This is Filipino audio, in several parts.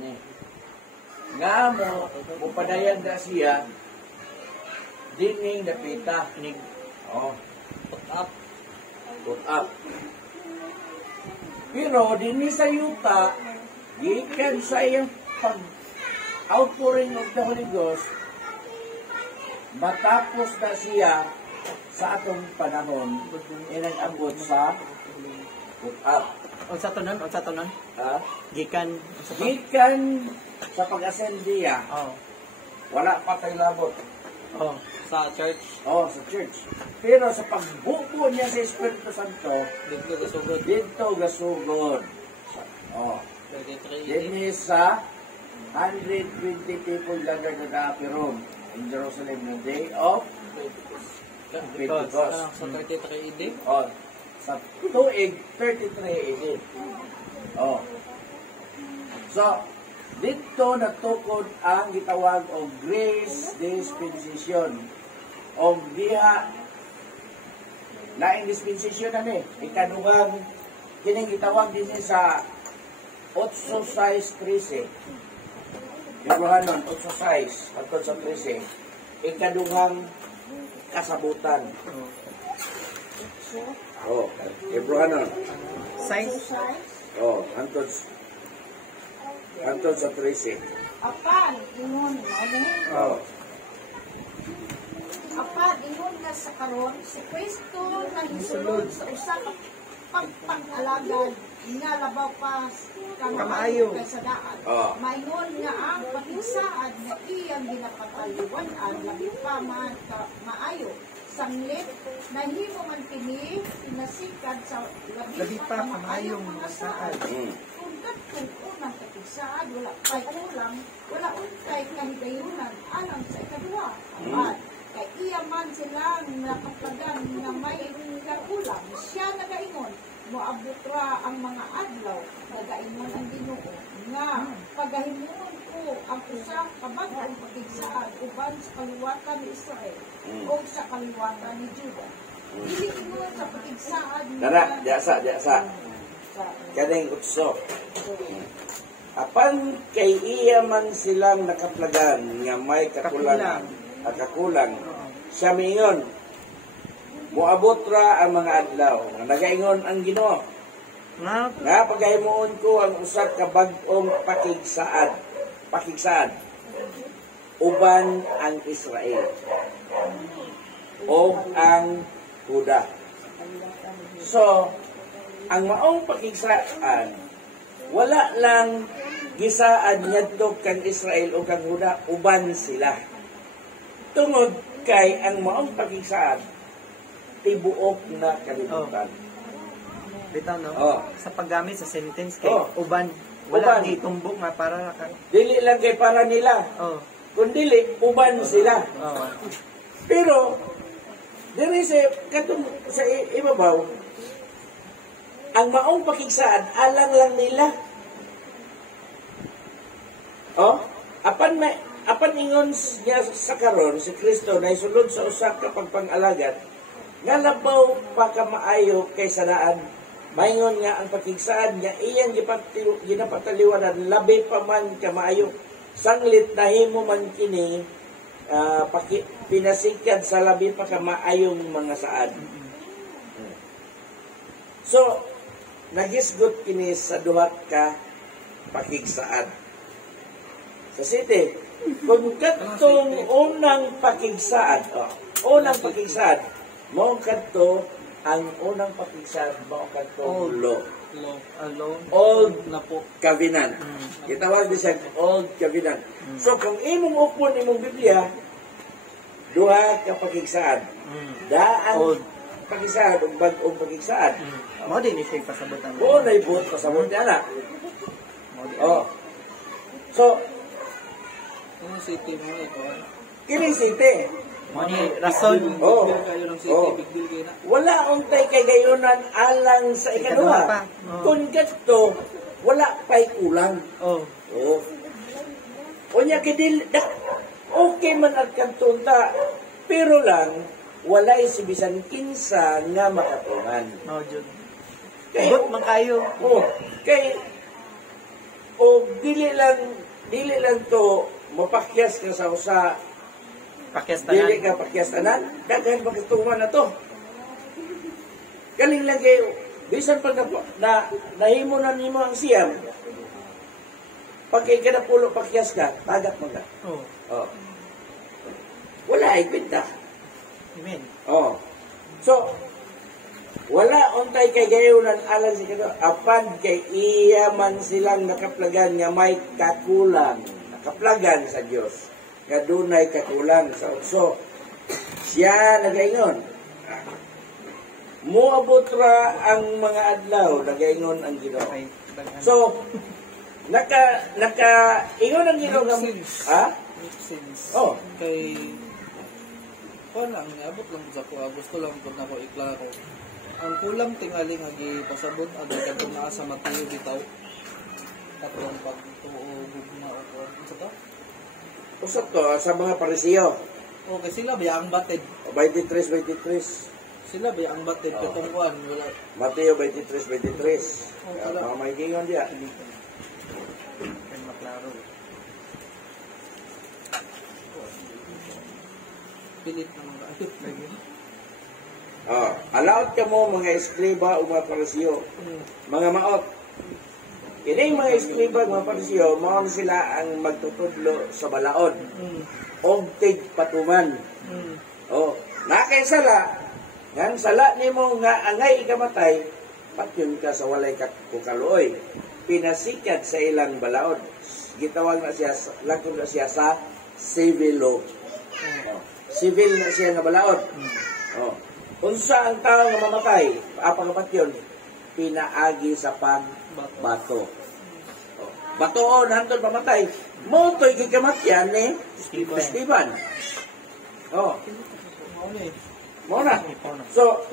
ani. Nga mo padayan na siya dining dapita. Oh, put up. Put up. Pero dinhi sa yuta, gikan sa iyang outpouring of the Holy Ghost, matapos na siya sa atong panahon, inag-abot sa put up. Unsa to nun? Gikan Sa pag-ascend niya, wala pa kay labot. Sa church. Sa church. Pero sa pagbuko niya sa Espiritu Santo, dito gasugod. Dito sa 120 people gathered in the upper room in Jerusalem the day of Pentecost. Sa 33 AD? Sa tuig 33 AD. So, dito natukod ang gitawag o grace dispensation. O diha laing dispensation na ni. Ikaduhang kining gitawag din sa 8:6:13. Ibrahanon 8:6 atol sa 13. Ikaduhang kasabutan. Ibrahanon. Size? Antod sa 13. Apan, ingon nga sa karon, si Kristo na hisulod sa usa ka pagpag-alagad nga labaw pa Kamaayo. sa daan. Maingon nga ang patigsaad na iyang ginapataliwan labi pa man ka maayo. Sanglit, nahimo man kini sinasikad sa labi pa kamayong mga saad. Kung unang katigsaad, wala pa'y kulang, wala untay kahigayunan, alang sa ikadua. Kay iya man silang nakaplagan na may kakulang, siya nagaingon, moabutra ang mga adlaw, nagaingon ang Ginoo nga pagahimuon ko ang usang kabag-ang patigsaad uban sa kaliwatan ni Israel o sa kaliwatan ni Juda. Dili ingon sa patigsaad Dara, diasa. Kaning utso. Apan kay iya man silang nakaplagan nga may kakulangan at kakulang, siya mingon, moabot ra ang mga adlaw nga nagaingon ang Ginoo nga pagahimuon ko ang usa ka bag-ong pakigsaad uban ang Israel o ang Juda. So ang maong pakigsaan, wala lang gisaad ngadto kang Israel o kang Juda, uban sila. Tungod kay ang maong pakigsaan, tibuok na kalibutan. Bitaw no? Sa paggamit sa sentence kay uban. Uban. Wala di tumbok nga para Dili lang kay para nila. Kung dili, uban sila. Pero, diri sa ibabaw, ang maong pakigsaad, alang lang nila. Apan ingon niya sa karon si Kristo na isulod sa usa ka pagpangalagat, nga labaw pa ka maayo kaysa daan. Maingon nga ang pakigsaad niya, iyang ginapataliwanan, labi pa man ka maayo. Sanglit nahimo man kini, pinasikad sa labi pa ka maayong mga saad. So, nagisgot kini sa duhat ka pakigsaad. Sa city, kung katong unang pakigsaad, mo kadto ang unang pakigsaad, mo kadto Old Covenant. Gitawag siya Old Covenant. So, kung imong upon imong Biblia, duha ka pakigsaad. Daan pakigsaad ug bag-ong pakigsaad. mo din siya pasabutan. Naibot pasabot niya na. So, city mo ito. kining city. Mani rason. Wala untay kay gayunan alang sa ikaduha. Kung gasto, wala pa'y kulang. Unya kidil, okay man ang kantunta, pero lang, walay si bisan kinsa nga makatungan. Jud. But man kayo. Kay O dili lang to mapakyas ka sa usa, dili ka pakyastanan, daghan pagkatuman na to. Galing lang kayo, bisan pag na nahimo na nimo ang siyam, pag kay ka na pulo pakyas ka, tagat mo na. Oh. Wala ay kwenta. Amen. Oh. So, wala untay kay gayunan alang si kato, apan kay iya man silang nakaplagan nga may kakulang, nakaplagan sa Dios nga dunay kakulang sa so siya nagaingon moabot ra ang mga adlaw nagaingon ang Ginoo. So naka ingon ang Ginoo nga oh kay lang abot lang sa ko gusto lang ko na ko iklaro. Ang kulang tingali nga gipasabot agad kadto naa sa Mateo bitaw. Katong pagtuo gugma o unsa to? Usap to sa mga Parisiyo. Okay, sila ba ang batid? 23. Sila ba ang batid katong kuan wala. Mateo 23. Mga may gingon diya. Maklaro. Pilit naman lagi. Allowed ka mo mga eskriba o mga Parisiyo. Mga maot. Kining mga eskriba o mga Parisiyo, mao sila ang magtutudlo sa balaod. O tigpatuman. Nakay sala, ngan sala nimo nga angay ikamatay, patyon ka sa walay kaluoy. Pinasikat sa ilang balaod. Gitawag na siya, lakon na siya sa civil law. Civil na siya nga balaod. Unsa ang tao nga mamatay, apa nga patyon? Pinaagi sa pagbato. Batoon hantod mamatay. Mo toy gikamatyan ni Esteban. Mo na. So,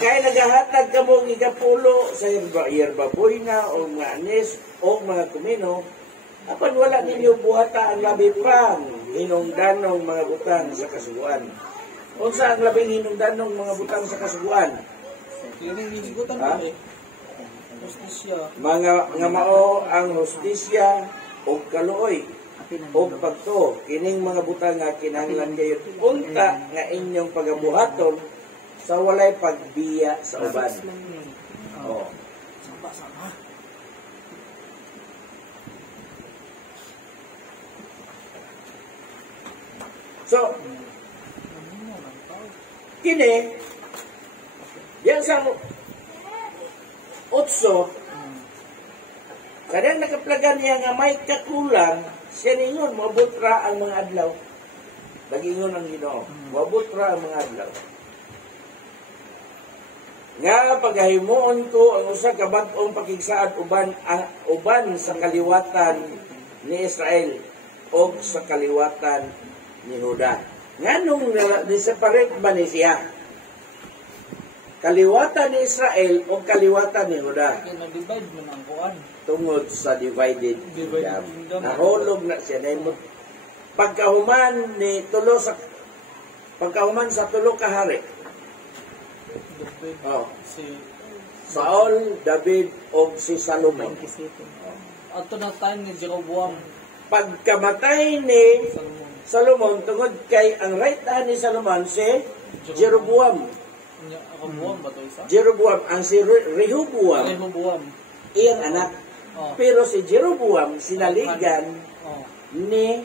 kaya nagahatag ka mo gigapulo sa yerbaboy na o mga anis o mga kumino, apan wala ninyo buhata ang labi pang hinungdanong mga butang sa kasuguan. Unsa ang labing hinungdanong mga butang sa kasuguan? Kining hisgutan ko hustisya. Mga nga mao ang hustisya o kaluoy o pagto kining mga butang nga kinahanglan kayo unta nga inyong pagabuhaton sa walay pagbiya sa uban. Sama. So, kini yan sa utso kadang nakaplagan niya nga may kakulang siya ningon maabot ra ang mga adlaw dagingon ang Ginoo maabot ra ang mga adlaw nga pagahimuon ko ang usa ka bag-ong pakigsaad uban sa kaliwatan ni Israel o sa kaliwatan ni Juda. Nganong ni-separate ba ni siya? Kaliwatan ni Israel o kaliwatan ni Juda? Nag-divide man ang kuan. Tungod sa divided kingdom. Nahulog na siya. Pagkahuman sa tulo ka hari. Saul, David, o si Salomon. Ato na time ni Jeroboam. Pagkamatay ni Salomon, tungod kay ang right hand ni Salomon si Jeroboam. Jeroboam, ang si Rehoboam, iyang anak. Pero si Jeroboam, sinaligan ni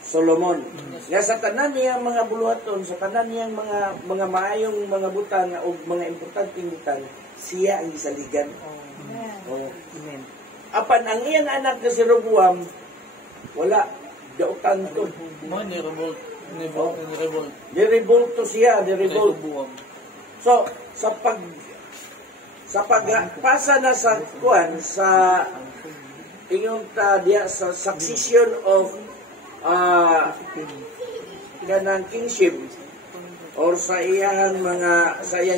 Solomon. Nga sa tanan niyang mga buluhaton, sa tanan niyang mga maayong mga butang o mga importanteng butang, siya ang isaligan. Apan ang iyang anak na si Rehoboam, wala. Dautan to. Ni-revolt to siya, ni-revolt. So, sa pagpasa na sa kuan, sa inyong diya sa succession of ganang kingship or sa iyang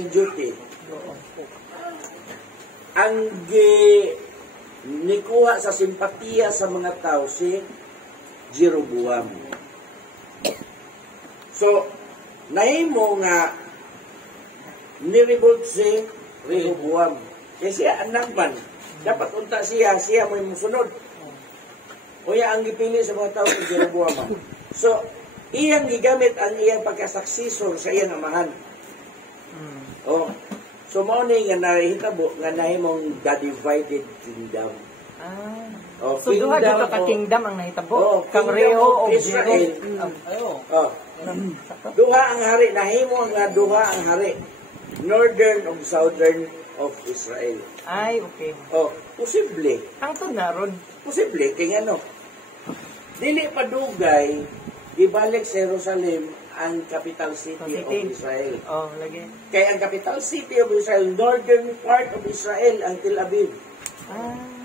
duty, ang nikuha sa simpatiya sa mga tao si Jeroboam. So, nahimo nga ni-revolt si Rehoboam. Kasi anak man, Dapat unta siya mo yung musunod. Kuya ang gipili sa mga tao kay Jeroboam. So, iyang gigamit ang iyang pagkasaksisor sa iyang amahan. Oh. So, mao ni nga nahitabo nga nahimong the divided kingdom. Oh, so, duha dito ka kingdom ang nahitabo. Kang Reho o Israel. Oh. Duha ang hari. Nahimo nga duha ang hari. Northern o Southern of Israel. Ay, okay. Oh, posible. Ang tunaron. Posible, kaya ano? Dili pa dugay, ibalik sa Jerusalem ang capital city of Israel. Oh, lagi. Kaya ang capital city of Israel, northern part of Israel, ang Tel Aviv.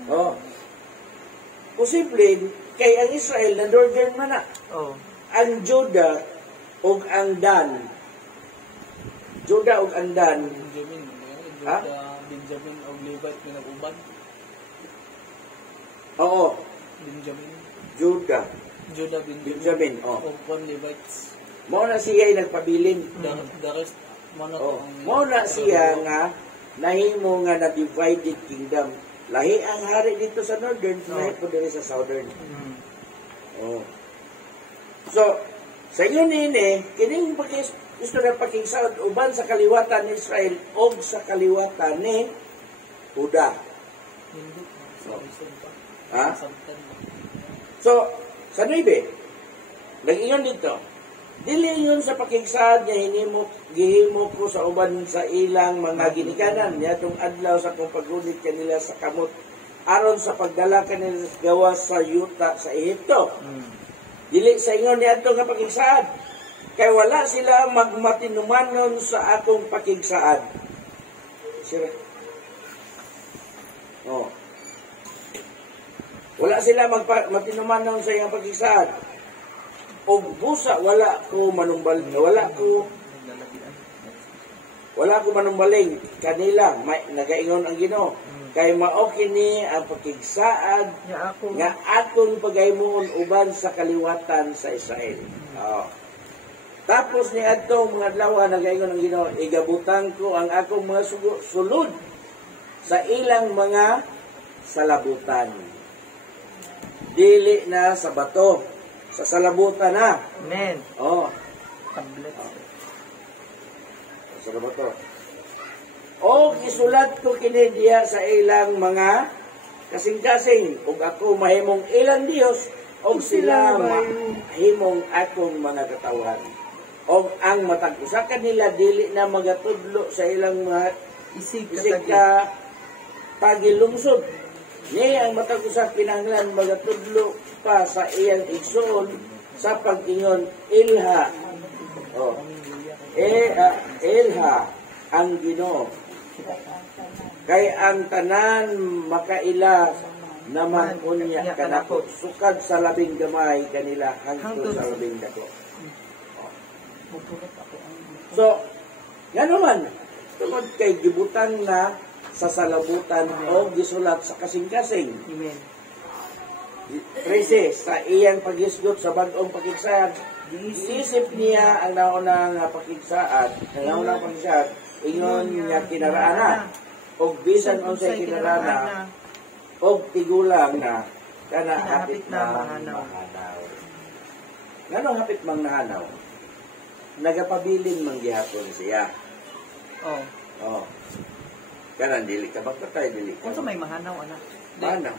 Oh. Posible, kaya ang Israel na northern man na. Oh. Ang Judah o ang Dan. Judah o ang Dan. Benjamin o Levite pinag-uban. Oo. Benjamin. Judah. Benjamin. Oh. O Levites. Mao na siya ay nagpabilin. The rest, mao na siya nga nahimo nga na divided kingdom. Lahi ang hari dito sa northern, lahi po dito sa southern. Oh. So, sa inyo nini, kining gusto na pakingsawad uban sa kaliwatan ni Israel o sa kaliwatan ni Juda. Ha? So, sa 9, nag-ingon dito, dili yun sa pakingsad niya gihimo ko sa uban sa ilang mga ginikanan niya itong adlaw sa kung paggunit kanila sa kamot aron sa pagdala kanila sa gawas sa yuta sa Ehipto. Dili sa ingon niya ito nga pakingsad. Kaya wala sila magmatinumanon sa akong pakigsaad. Sira. Oh. Wala sila magmatinumanon sa iyang pakigsaad. O busa, wala ko manumbaling kanila. Nagaingon ang Ginoo. Kay mao kini ang pakigsaad nga akong pagaymoon uban sa kaliwatan sa Israel. Oh. Tapos ni adtong mga adlaw nagaingon ang Ginoo, igabutan ko ang akong mga sulod sa ilang mga salabutan. Dili na sa bato, sa salabutan na. Amen. Oh. Tablet. Sa bato. O isulat ko kini diha sa ilang mga kasing-kasing ug ako mahimong ilang Dios ug sila mahimong akong mga katawan. O ang matag usa kanila dili na magatudlo sa ilang mga isig ka pagilungsod. Niya ang matag usa kinahanglan magatudlo pa sa iyang igsoon sa pag-ingon ilha. Oh. Ilha ang Ginoo. Kay ang tanan makaila naman unya kanako sukad sa labing gamay kanila hangtod sa labing dako. So, nga naman, tungod kay gibutan na sa salabutan o gisulat sa kasing-kasing. Amen. 13, sa iyang paghisgot sa bagong pakigsaad, isip niya ang naunang pakigsaad, ingon niya kinaraana, o bisan unsay kinaraana, o tigulang na, kana hapit na mahanaw. Ngano hapit mang nahanaw? Nagapabilin mang gihapon siya. Oh. Kanan dili ka ba patay dili ka. Unsa may mahanaw ana? Mahanaw.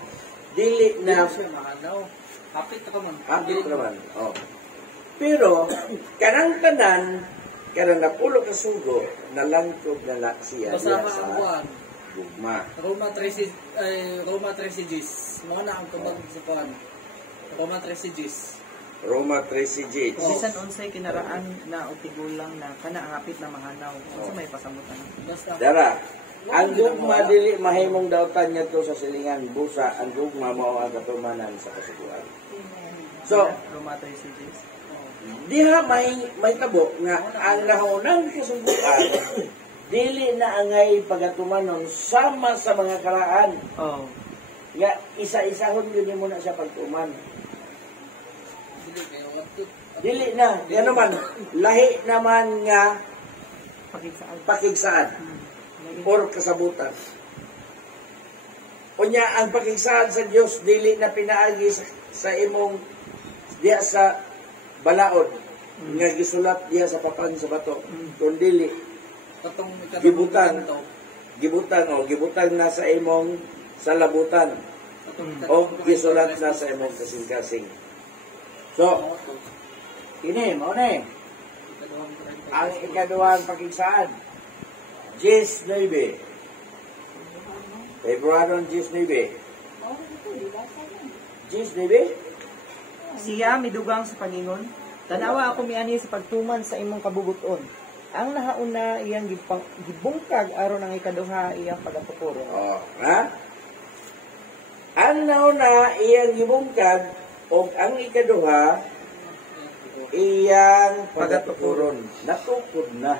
Dili na siya mahanaw. Hapit ka man. Hapit naman. Oh. Pero kanang tanan kanang napulo ka sugo nalangkog na siya sa gugma. Roma 13 Gs. Mo na ang tubag sa pan. Roma 13 Gs. Roma 13 Gs. Bisan unsay kinaraan na utigulang na kana ang hapit na mahanaw. Unsa may pasamutan? Dara. Ang gugma dili mahimong dautan niya to sa silingan busa. Ang gugma mao ang katumanan sa kasuguan. So, Roma 13 Gs. Diha may tabo nga ang nahunang kasuguan dili na angay pagatumanon sama sa mga karaan. Oh. Nga isa-isahon yun mo na siya pagtuman. Dili na. Yan naman. Lahi naman nga pakigsaad. Or kasabutan. Unya ang pakigsaad sa Dios dili na pinaagi sa imong diya sa balaod nga gisulat diya sa papan sa bato. Kun dili Katong gibutan na sa imong salabutan o gisulat na sa imong kasing-kasing. So, kini mao na ang ikaduhang pakigsaad. Jes 9. February Jes 9. Jes 9? Siya midugang sa paningon. Tanawa ako miani sa pagtuman sa imong kabubuton. Ang nahauna iyang gibungkag aron ang ikaduha iyang pagatukuron. Oh, ha? Ang nauna iyang gibungkag o ang ikaduha iyang pagatukuron. Natukod na.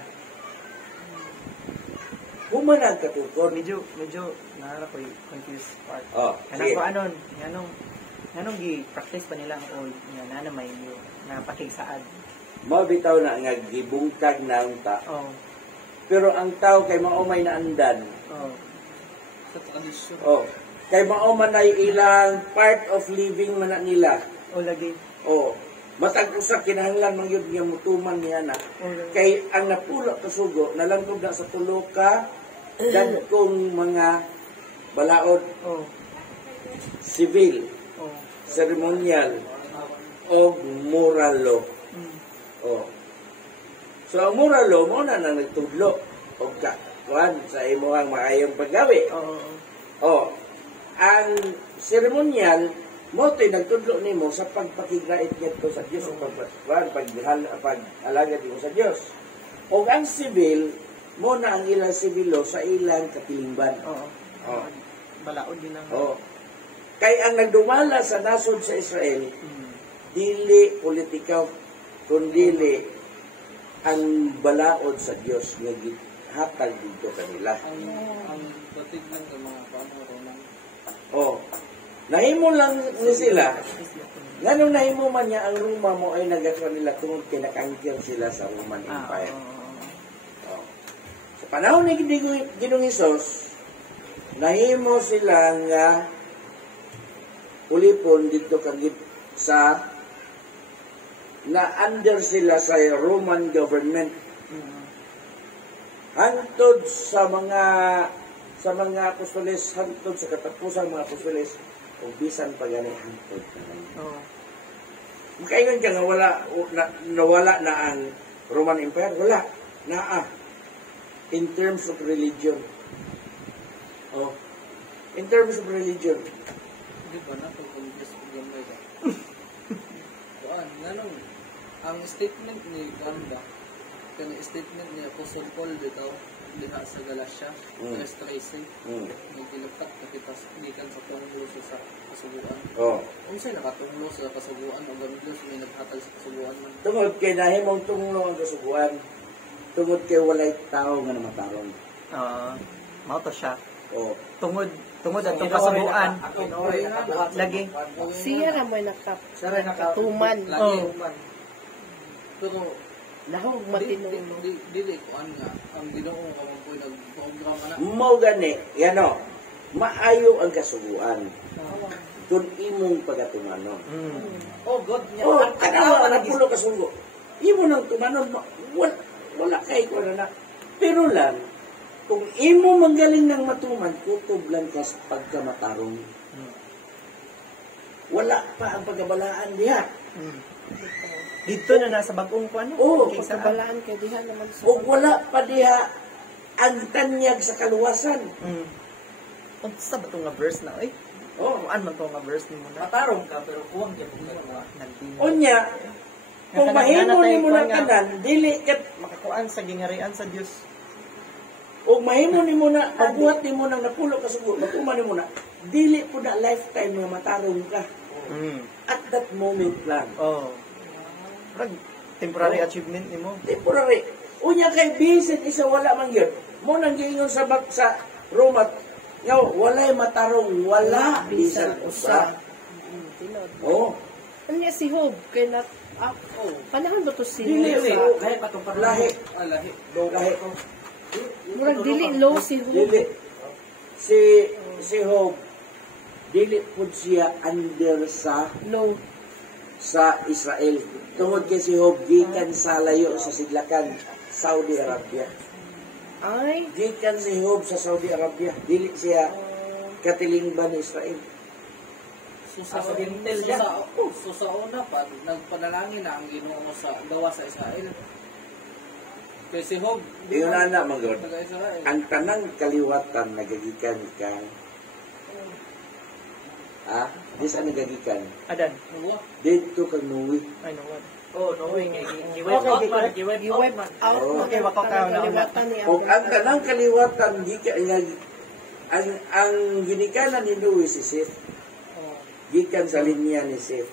Humanag katukod. Medyo nara ko confused part. Oh, Kanang ko anon, nganong gi-practice pa nila ang old nga na may na pakigsaad. Mabitaw na nga gibungkag na ang tao. Oh. Pero ang tao kay maumay na andan. Oh. sa tradisyon. Oh, kay maoman ay ilang part of living man na nila. O lagi. Oh, matag usa kinahanglan man gyud nga mutuman niya na. Kay ang napula kasugo nalangkob na sa tulo ka dagkong mga balaod, Oh. civil, Oh. ceremonial, o moral law. Oh. So ang moral law mo na nagtudlo og kuan sa imong maayong paggawi. Oh. Oh. Ang ceremonial mo to'y nagtudlo nimo sa pagpakigait ngadto sa Dios o pag-alagad nimo sa Dios. O ang civil mo na ang ilang sibilo sa ilang katilingban. Oo. Oh. Balaod din ang... Oh. Kay ang nagdumala sa nasod sa Israel, dili politikaw, kundili ang balaod sa Dios nga hatag dito kanila. Ang batig lang ng mga pamaronan. Oh. Nahimo lang ni sila. Nganong nahimo man niya ang Roma mo ay nagaswa nila tungod kay nakangkir sila sa Roman Empire. Oh. Sa panahon ni Ginoong Hesus, nahimo sila nga ulipon dito kagit sa na under sila sa Roman government. Hantod sa mga apostoles, hantod sa katapusan mga apostoles, o bisan pa gani hantod na. Oo. Kaingon ka nga nawala na ang Roman Empire? Wala. Naa. In terms of religion. Oh. In terms of religion. Di ba na kung program ba ito? Kuan, nanong ang statement ni Ganda, kani statement ni Apostle Paul dito diha sa Galatia, verse 13, nagtilagtak na kita gikan sa tunglo sa kasuguan. Oh. Unsay nakatunglo sa kasuguan o ang Dios may naghatag sa kasuguan man? Tungod kay nahimong tunglo ang kasuguan. Tungod kay walay tao nga namatarong. Oo. Mao to siya. Oh. Tungod atong kasubuan. Lagi. Siya na mo nakatuman. Oh. Pero Lahog matinong. dili kuan nga ang Ginoo ko mo nag-program ana. Mao gani, yan o. Maayo ang kasuguan. Kung imong pagatunganon. Oh God niya. Oh, kanawa na pulo kasugo. Imo nang tumanon, wala kay ko na. Pero lang, kung imo manggaling ng matuman, kutob lang ka sa pagkamatarong. Wala pa ang pagkabalaan diha. Dito na nasa bagong kuan. Oo, Pagkabalaan kay diha naman sa O wala pa diha ang tanyag sa kaluwasan. Unsa ba tong nga verse na oy? Oh, Kuan man tong nga verse nimo na. Matarong ka pero kuwang ka pagkawa. unya, kung mahimo nimo na tanan, dili kat Makakuan sa gingarian sa Dios. o mahimo nimo na pagbuhat nimo nang napulo ka sugo, matuman nimo na, dili po na lifetime nga matarong ka. At that moment lang. Oh. Parang temporary achievement nimo. Temporary. Unya kay bisit isa wala man gyud. Mo nang giingon sa Roma, nga walay matarong, wala bisan usa. tinod. Oh, Anya si Job kay na panahon ba to si dili Job? lahi pa tong lahi. Alahi. Lahi. Murag dili low si Job. Dili. Si Job dili pud siya under sa No. Israel. Tungod kay si Job gikan sa layo sa sidlakan Saudi Arabia. Ay. Gikan si Job sa Saudi Arabia. Dili siya katilingban ni Israel. So sa Accidental so yan. sa una pa nagpanalangin na ang Ginoo sa gawa sa Israel. Kay si Job, Iyon na magod. Israel. Ang tanang kaliwatan nagagikan ka. Di saan nagagikan? Adan. Dito kang nuwi. Ay, no. Oh, no. Giwet out man. Giwet out man. Out Oh. man. Okay, wako ka na. Kaliwatan ni O ang tanang kaliwatan ang ginikanan ni Nuwi si Seth. Gikan sa linya ni Seth.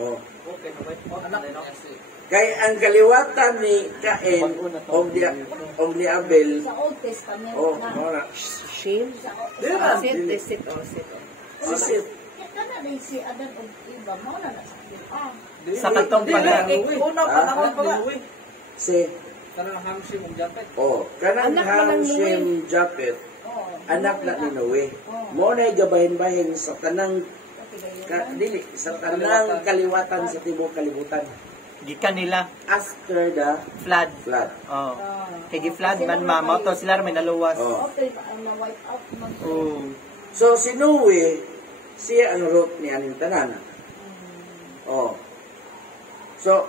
Oh. Okay, no. Wait, Anak niya si Kay ang kaliwatan ni Cain o ni Abel, Sa Old Testament mora. Shame. Sa Sit. Si Seth. kana na si Adan og iba mo na sa Quran. Sa katong pala. Una pa ako pa. Si, kanang Hamshim ug Japet. kanang Anak na ng Ham, Shem, Japet, anak na ni Noe. Mo na gabahin-bahin sa tanang sa tanang kaliwatan sa tibuok kalibutan. Gikan nila After the flood. flood. Oh. Kay gi-flood man mama to sila may naluwas. Oh. Okay pa ang na-wipe out man. Oh. So si Noe, siya ang root ni aning tanan. So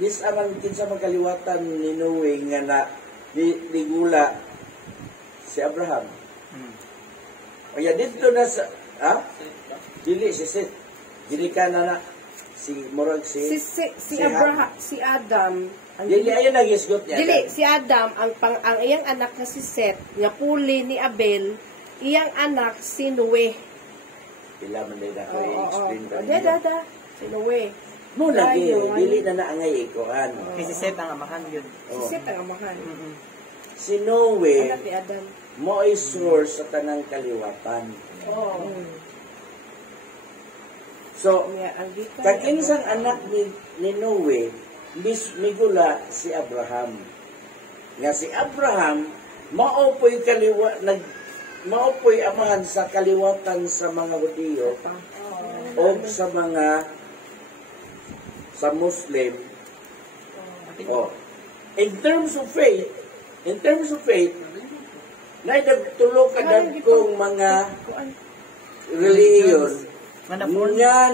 this aman kinsa magkaliwatan ni Noe nga na di gula si Abraham. Oya dito na sa dili si Seth. Dili ka na si Morag Si Abraham, si Adam, Dili ayo nagisgot niya. dili si Adam ang iyang anak nga si Seth, nga puli ni Abel, iyang anak si Noe. Pila man day dako Oo. i-explain ka. Da. Si Noe. Mo lagi Ayun. dili na naangay ikuan. Kay si Seth ang amahan yun. Si Seth ang amahan. Si Noe Anak ni Adam. mo ay source sa tanang kaliwatan. So, Ang gikan. kakinsang anak ni Noe, migula si Abraham. Nga si Abraham, maopoy amahan sa kaliwatan sa mga Hudiyo o sa Muslim. In terms of faith, na nagtulo kadad kong mga reliyon nga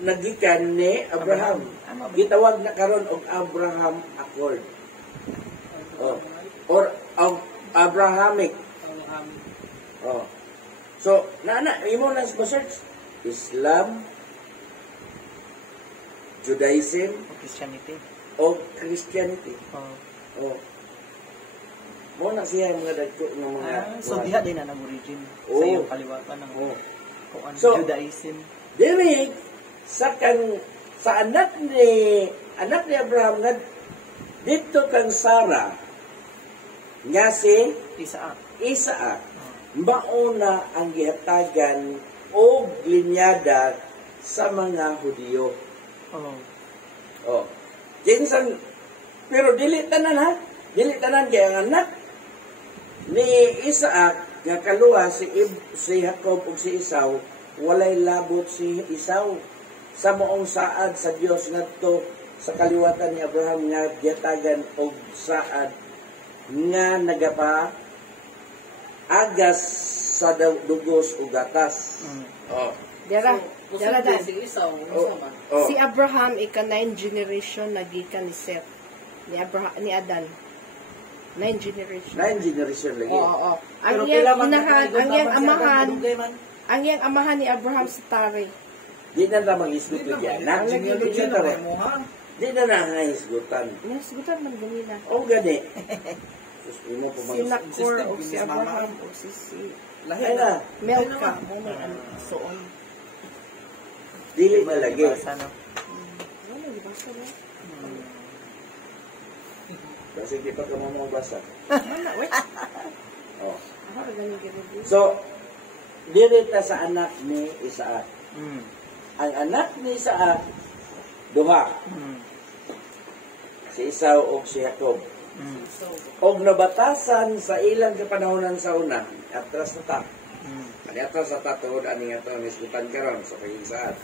nagikan ni Abraham. Gitawag na karon og Abraham Accord. Or Abrahamic. So, imo na sa search Islam, Judaism, Christianity. o Christianity. Oh. Mo na siya yung mga dagko ng mga So diha din ang origin sa Oo. iyong kaliwatan ng kung ano So, Judaism. diri sa anak ni Abraham nga dito kang Sarah nga si Isaac mauna ang gihatagan o linyada sa mga Hudiyo. Pero dili tanan kay ang anak ni Isaac nga kaluwa si Jacob ug si Esau, walay labot si Esau sa moong saad sa Dios ngadto sa kaliwatan ni Abraham nga gihatagan og saad nga nagapa agas sa dugos ug gatas. Dara Si Esau, Si Abraham ika-9 generation nagikan ni Seth. Ni Adan. 9 generation. 9 generation lagi. Oo. Ang iyang amahan ni Abraham si Tare. Di na na mag-isgot ko yan. Di na na nga-isgotan. Nasigutan man ganina. O gani. Imo po Si Nakor o si Abraham o si Ay na. Melka. Muna ang soon. Dili na lagi. Ano? Ano, di ba sa Kasi di pa ka mamabasa. Mana, wait. Oh. Ako, ganun ganun. So, dirita sa anak ni Isaac. Ang anak ni Isaac, duha. Si Esau o si Jacob. og nabatasan sa ilang kapanahonan sa una, atras na ta. Ani atras sa ta tuod ani nga to nisgutan karon sa kahinsaad.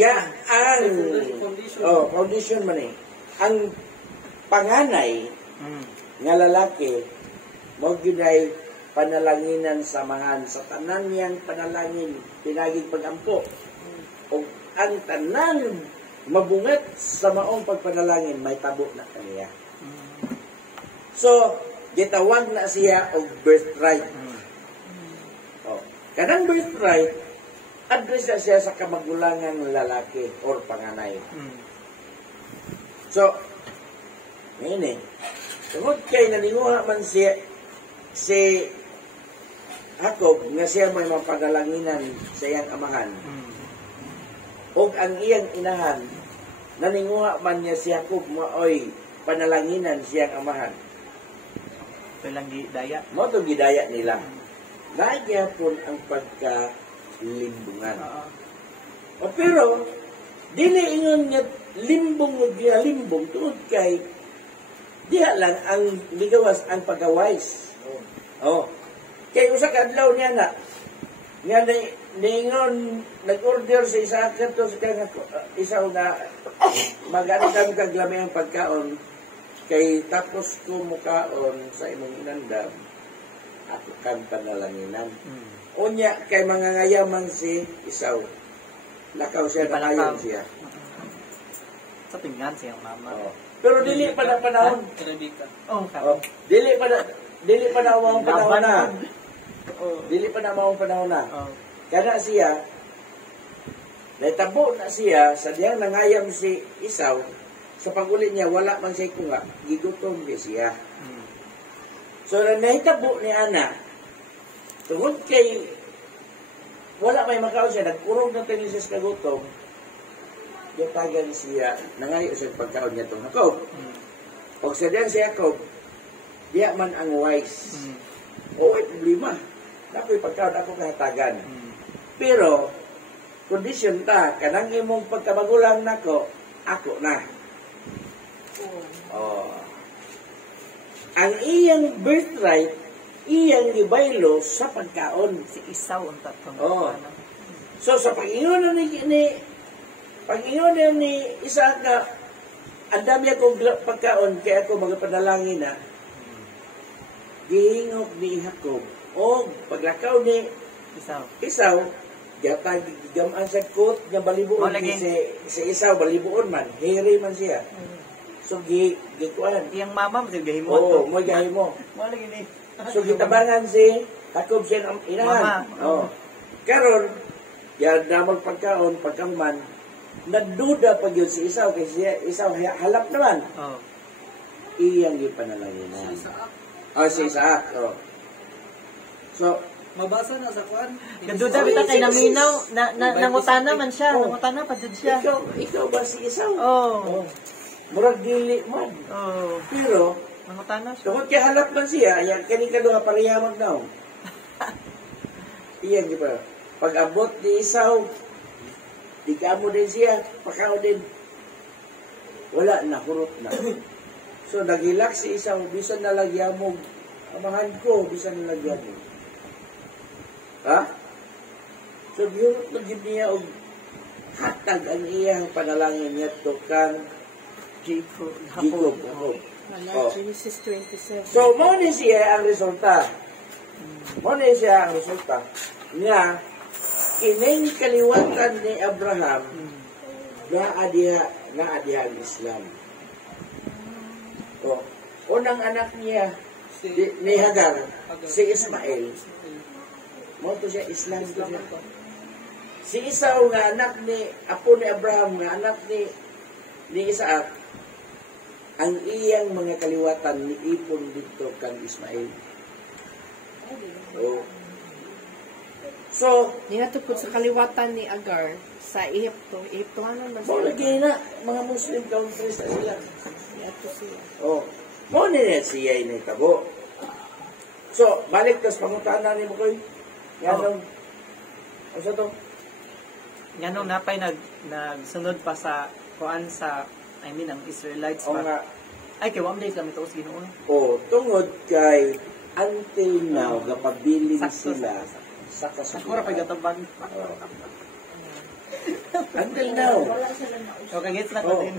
Ya ang foundation man eh. Ang panganay nga lalaki mo gyud panalanginan samahan sa tanan niyang panalangin pinagig pagampo o ang tanan mabungat sa maong pagpanalangin may tabo na kaniya. So gitawag na siya og birthright. Kanang birthright address na siya sa kamagulangan lalaki or panganay. So ini tungod kay naninguha man siya si Jacob nga siya may mapadalanginan sa iyang amahan. Og ang iyang inahan naninguha man niya si Jacob maoy panalanginan siyang amahan. Walang gidaya. Mo to gidaya nila. Nagyapon ang pagkalimbungan. Pero dili ingon nga limbong ug limbong tuod kay diha lang ang ligawas ang pagawais. Kay usa ka adlaw niya nga ningon nag-order sa isa kadto sa kang isaw na mag-ano kami kag lami ang pagkaon kay tapos ko mukaon sa imong inandam ako kang panalanginan. Unya kay mangangayaman si Isaw. Lakaw siya nakayon siya. Sa tingnan siyang mama. Pero dili pa na panahon. Dili pa na ang panahon na. Dili pa na ang panahon na. Kana siya, naitabo na siya sa diyang nangayam si Isaw, sa pag-uli niya, wala man siya kunga, gigutom di siya. So, naitabo ni Ana, tungod kay, wala may makaon siya, nagkurong na tayo siya sa kagutom, yatagan siya, nangayo siya pagkaon niya itong Jacob. Pag sa diyang si Jacob, diya man ang wise. Ay problema. Nako'y pagkaon ako kahatagan. Pero, kondisyon ta, kanang imong pagkamagulang nako, ako na. Ang iyang birthright, iyang ibaylo sa pagkaon. Si Isaw ang tatong. So, sa pag-ingon ni Isaac na, ang dami akong pagkaon, kaya ako magapanalangin na, gihingok ni Jacob, o paglakaw ni Isaw, yata gigamaan sa kot nga balibuon si Isaw balibuon man hiri man siya. So gikuan iyang mama mo gahimo mo gahimo mo lagi ni. So gitabangan si Jacob siya ang inahan. Karon ya damol pagkaon pagkaman nagduda pa gyud si Isaw kay siya Isaw halap naman. Iyang gipanalangin. Si Isaac. So mabasa na sa kuan. Kaduda bita kay naminaw nangutana man siya, nangutana pa jud siya. Ikaw ba si Isaw? Murag dili man. Pero nangutana siya. tungod kay halap man siya, yan kani kaduha parehas daw. Iyan di ba? Pag-abot ni Isaw, digamo din siya, pakaw din. Wala na, hurot na. So nagilak si Isaw, bisan nalagyan mo, amahan ko, bisan nalagyan mo. So yun, naging niya og hatag ang iyang panalangin niya to kang Jacob. Genesis 27. So, mo ni siya ang resulta. Nga, kining kaliwatan ni Abraham na adiha ang Islam. Unang anak niya ni Hagar, si Ismael. Mo to siya Islam to siya. Si Isaw nga anak ni apo ni Abraham nga anak ni Isaac, ang iyang mga kaliwatan ni ipon dito kang Ismael. So, niya tupod sa kaliwatan ni Agar sa Egypto. Egypto ano man mo lagi na mga Muslim countries na sila. Niya to siya. Mo niya siya initabo. So, balik tas pangutanan ni mo koy. Yanong ano to? Ganong napay nagsunod pa sa kuan sa ang Israelites nga Ay, kay one days kami taos Ginoo. O tungod kay until now gapabilin Sakto, sila sa Sakura pa kasubukan. gatabang. Until now. Okay, gets na ko Oh. din.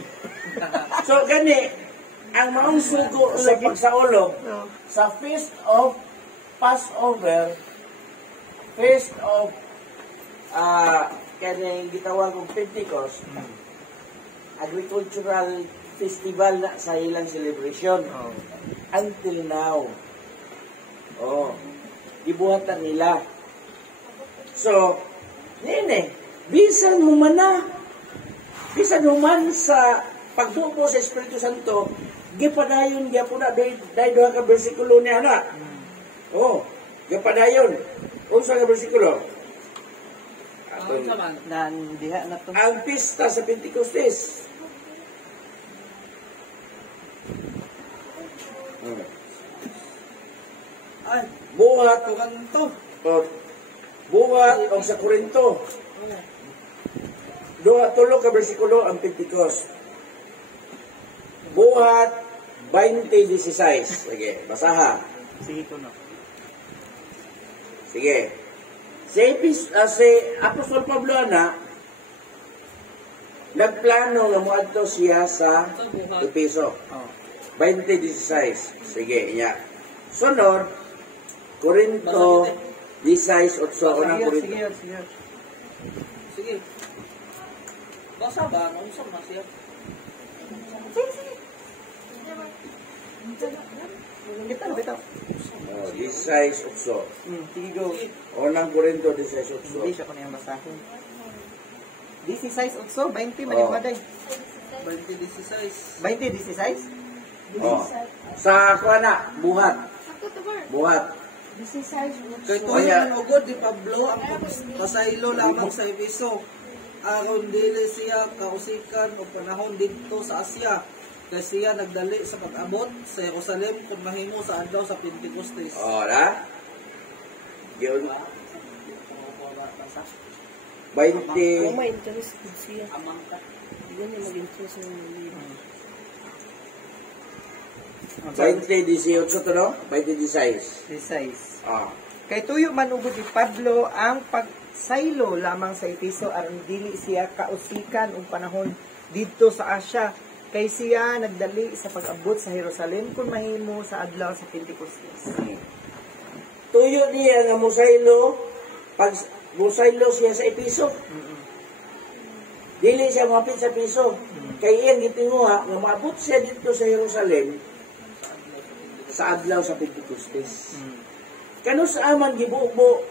So gani ang maong sugo sa pagsaulog Oh. sa Feast of Passover, Feast of kani gitawag og Pentecost, agricultural festival na sa ilang celebration. Oh. Until now. Oh, gibuhatan nila. So, nene, bisan human na, bisan human sa pagbubo sa Espiritu Santo, gipadayon gyapon na dahil duha ka bersikulo niya na. Oh, gipadayon. Unsa ka bersikulo? Ang saman. Nan diha na to. Ang pista sa Pentecostes. Ay, Buhat tukan to. o buhat o sa Korinto. Tulo ka bersikulo ang Pentecost. Buhat 20:16. Sige, basaha. Sige ko no. Sige. Si Apostol Pablo na nagplano nga moadto siya sa Epeso. Oh. 20:16. Sige, iya. Sunod, Korinto 16:8. Unang Sige, Korinto. sige, sige. Sige. Basa ba? Ano sa mga siya? Bitaw, bitaw. 16:8. Sige go. Unang Korinto Hindi 16:8. siya ko na yung basahin. This is size also, 20 manibaday. 2016. 20, this is size? Oh. Sa kuana, buhat. Buhat. This is size Kay Oh, tuyo yeah. man ugod di Pablo ang pasaylo lamang sa Efeso. Aron dili siya kausikan og panahon didto sa Asya. Kay siya nagdali sa pag-abot sa Jerusalem kung mahimo sa adlaw sa Pentecostes. Ora. Yun. 20. Kung may interest din siya. Hindi niya mag-interest ng mga 20:18 to no? 20:16. This size. Ah. Kay tuyo man ugod ni Pablo ang pagsaylo lamang sa Epeso aron dili siya kausikan og panahon didto sa Asya. Kay siya nagdali sa pag-abot sa Jerusalem kung mahimo sa adlaw sa Pentecostes. Tuyo niya nga musaylo pag musaylo siya sa Epeso. Dili siya mapit sa Epeso. Kay iyang gitinguha nga maabot siya dito sa Jerusalem sa adlaw sa Pentecostes. Kano sa aman gibubo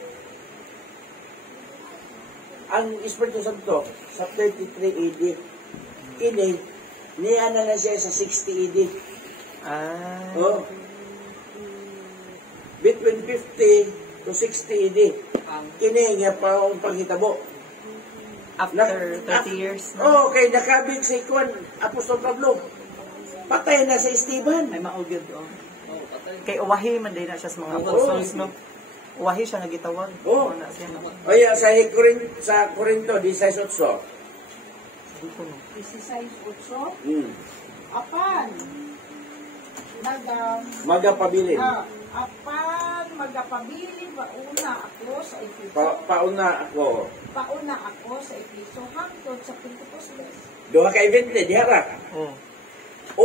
ang Espiritu Santo sa 33 AD. Kini niya na siya sa 60 AD. Ah. Oh. Between 50 to 60 AD. Kini nga pa ang panghitabo. After 30 years. Oh, kay nakabig si Juan Apostol Pablo. Patay na sa Esteban. Ay maugid oh. Oh, patay. Kay uwahi man din na siya sa mga apostles no. Uwahi siya nga gitawag. Oh. Na siya no. O yan, sa Corinto 16:8. Hindi ko no. This is size 8. Hmm. Apan. Magapabilin. Apan magapabili mauna ako sa Episo. Pauna ako. Pauna ako sa Episo hangtod sa Pentecostes. Duha ka event ni diha. Oh.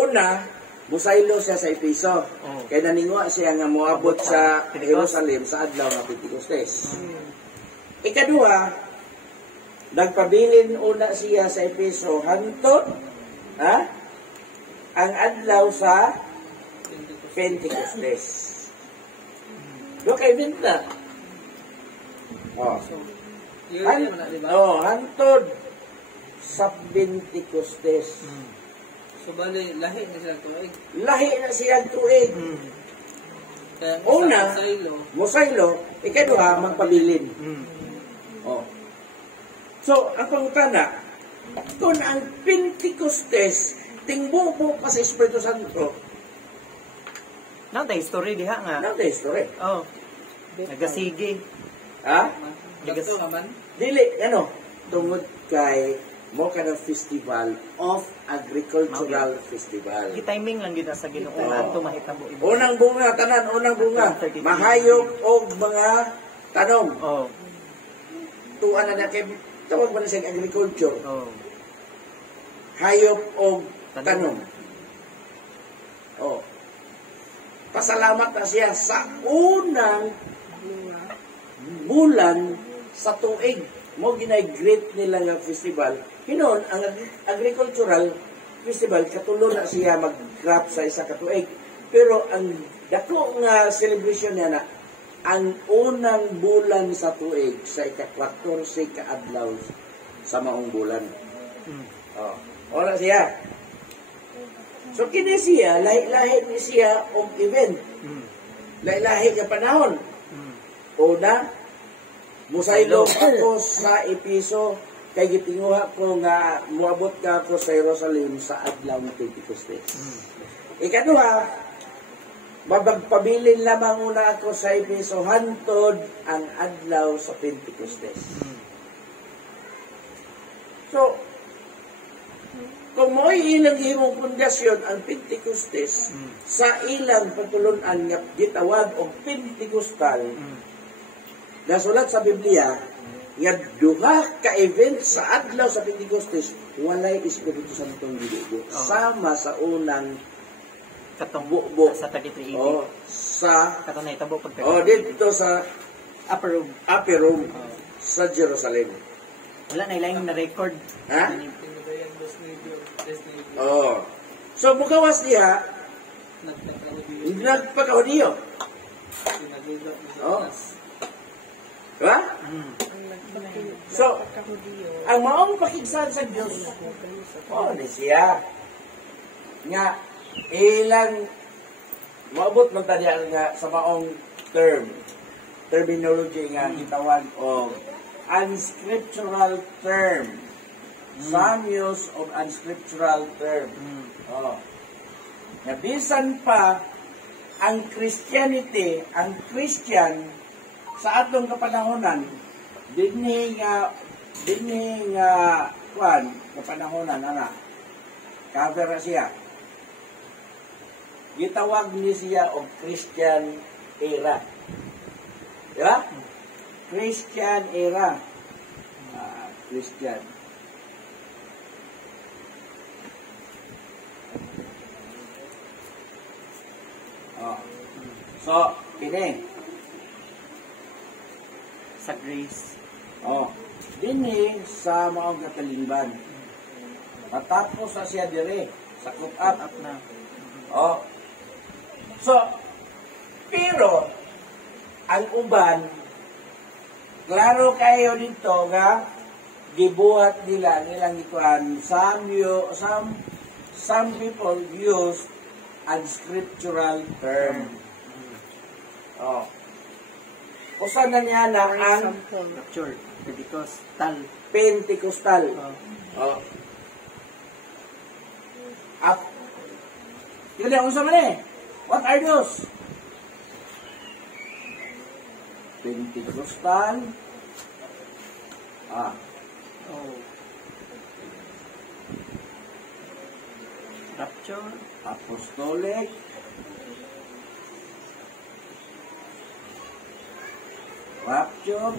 Una, musaylo siya sa Episo. Oh. Kaya naningwa siya nga moabot sa Jerusalem sa adlaw ng Pentecostes. Ikaduha, nagpabilin una siya sa Episo hangtod ang adlaw sa Pentecostes. Duha ka event na. Oh. Yearly man na, di ba? Oh, hantod sa Pentecostes. So bali lahi na siya tuig. Lahi na siyang tuig. Kaya ang Una, isa saylo, musaylo, ikaduha, magpabilin. Mm. Oh. So, ang pangutana, kung ang Pentecostes, tingbubo pa sa Espiritu Santo, Now the history diha nga. ano na history? Oh. Nagasige. Ha? gasto naman. Dili, ano, tungod kay mo ka ng festival of agricultural festival. Gi-timing lang gid sa Ginoo ato mahitabo. Unang bunga, tanan, unang bunga. Mahayop o mga tanom. Oh. Tuan na kay tawag ba na siya agriculture? Oh. Hayop o tanom. Oh. Pasalamat na siya sa unang bulan sa tuig. Mo ginay-great nila nga festival. Hinon, ang agricultural festival, katulo na siya mag-crop sa isa katuig. Pero ang dako nga celebration niya na, ang unang bulan sa tuig, sa ika-14 kaadlaw sa maong bulan. Oh. Wala siya. So, kini siya, lahi-lahi ni siya og event. Lahi-lahi ka panahon. Una, musaylong ako sa Episo, kay gitinguha ko nga muabot ka ako sa Jerusalem sa adlaw ng Pentecostes. Ikaduha, mabagpabilin lamang una ako sa Episo hantod ang adlaw sa Pentecostes. So, kung mo'y ilang himong pundasyon ang Pentecostes, sa ilang patulunan nga gitawag og Pentecostal, nasulat sa Biblia, nga duha ka event sa adlaw sa Pentecostes, walay Espiritu Santong gidugo. Sama sa unang katong sa Tagitriibi. Sa katong nahitabo pag dito sa upper room. upper room sa Jerusalem. Wala na ilang na record. Ha? So mugawas niya nagpakaudiyo. Diba? So, ang maong pakigsan sa Diyos, ni siya. Nga, ilang, maabot man tanya nga sa maong terminology nga gitawag o unscriptural term. Some use of unscriptural term. Nabisan pa, ang Christianity, ang Christian, sa atong kapanahonan, dinhi nga kapanahonan ana cover siya. Gitawag ni siya og Christian era. Diba? Christian era. Christian. So, kini sa grace. Dinhi sa maong katalingban. Natapos na siya dire sa cook-up na. So, pero ang uban, klaro kayo dito nga gibuhat nila nilang ikuan. Some people use unscriptural term. Usa na niya na ang church, Pentecostal. Yun ang usa man eh. What are those? Pentecostal. Rapture. Apostolic. Rapture.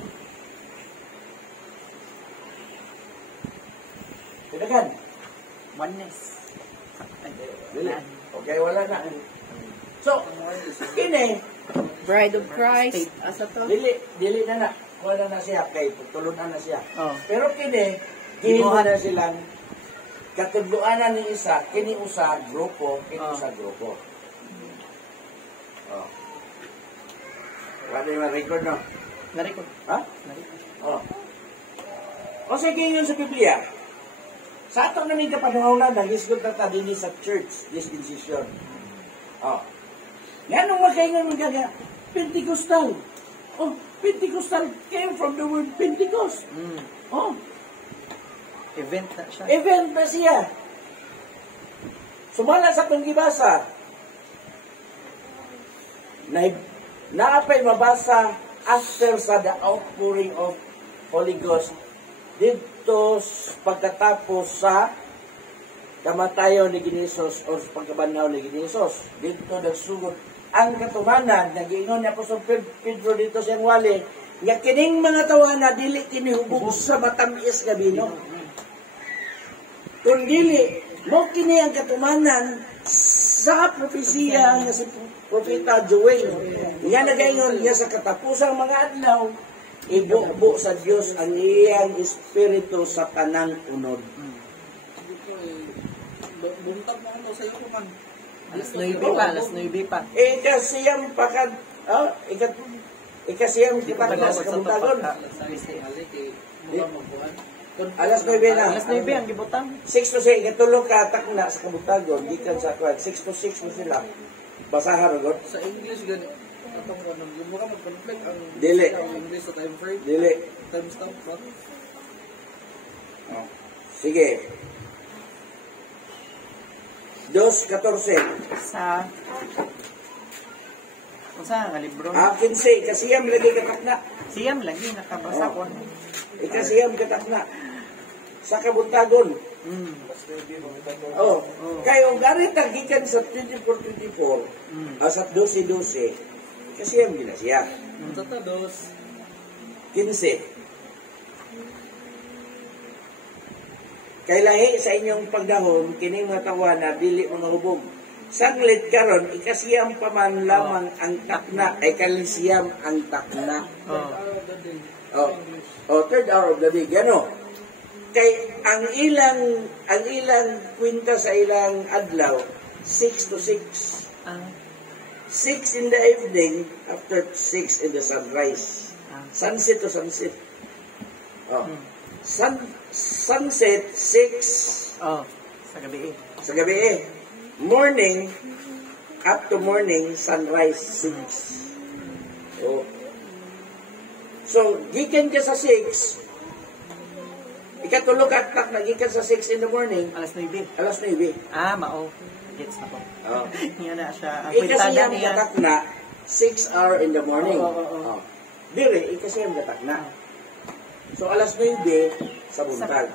Kailangan. Oneness. Dili. Okay, wala na. So, kini, Bride of Christ. Asa to? dili na na. Wala na siya. Kay tulunan na siya. Pero kini, Gibuhat. na silang katudluanan ni isa, kini usa grupo, kini usa grupo. Wala yung record, no? Na-record. Ha? O sige yun sa Biblia. Sa atong namin kapanahonan, nag-isgot na ta din sa church dispensation. Yan ang makaingan mga kaya, Pentecostal. Pentecostal came from the word Pentecost. Event na siya. Event na siya. Sumala sa panggibasa. Naapay mabasa after sa the outpouring of Holy Ghost dito pagkatapos sa kamatayon ni Ginisos o pagkabanaw ni Ginisos. Dito nagsugod ang katumanan, nag-ingon ni Apostol Pedro dito sa wali, nga kining mga tawana dili kini hubog sa matamis nga bino. Kung dili, mo kini ang katumanan sa propesiya nga si Propeta Joel. Nga nag-ingon niya sa katapusang mga adlaw, ibubo sa Dios ang iyang espiritu sa tanang unod. Buntag mo ko sa iyo man. Alas 9 pa. Ikasiyam pakad, ikasiyam kitakna sa kabutagon. Alas 9 na. Alas 9 ang gibutang. 6 to 6, ikatulong ka takna sa kabutagon, gikan sa kwan, 6 to 6 mo sila. Basahan ron. Sa English gani atong ko nang mo ka mag-conflict ang Dili. ang English sa time frame. Dili. Time stamp pa. Oh. Sige. 2:14. Sa unsa nga libro? 15, kasiyam lagi katakna. Siyam lagi nakabasa ko. Ikasiyam katakna. Sa kabutagon. Oh, kayo garit gikan sa 24-24, sa 12-12, kasi yung gina siya. Sa tados 15. Kay lahi sa inyong pagdahon, kining mga tawana, dili mga hubog. Sanglit karon, ikasiyam pa man lamang ang takna, ay kalisiyam ang takna. Third hour of the day, gano. Kay ang ilang kwenta sa ilang adlaw 6 to 6. 6 in the evening after 6 in the sunrise. Sunset to sunset. Sunset 6 Sa gabi. sa gabi. Morning up to morning sunrise 6. So gikan ka sa 6, ikatulog at tak nagikan sa 6 in the morning, Alas 9. alas 9. Mao. Gets na ko. Oh. Yan na siya. Ang Ikasiyam kwentana niya. katak na 6 hour in the morning. Oo. Dire, ikasiyam katak na. So alas 9 sa buntag.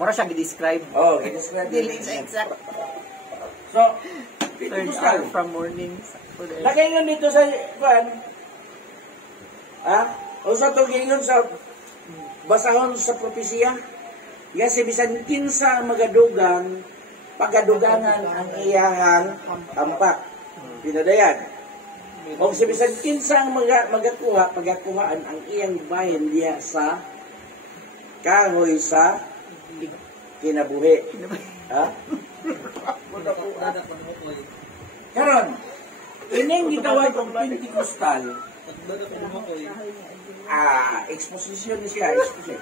Mura siya gi-describe. Describe. Dili sa exact. So, Third hour from morning. nakaingon dito sa pan. O sa tugingon sa basahon sa propesiya. Nga si bisan kinsa magadugang pagadugangan ang iyahang tampak. Pinadayan. O si bisan kinsa ang pagakuhaan ang iyang bahin diya sa kahoy sa kinabuhi. Karon, ining gitawag og Pentecostal. Exposition ni siya, exposition.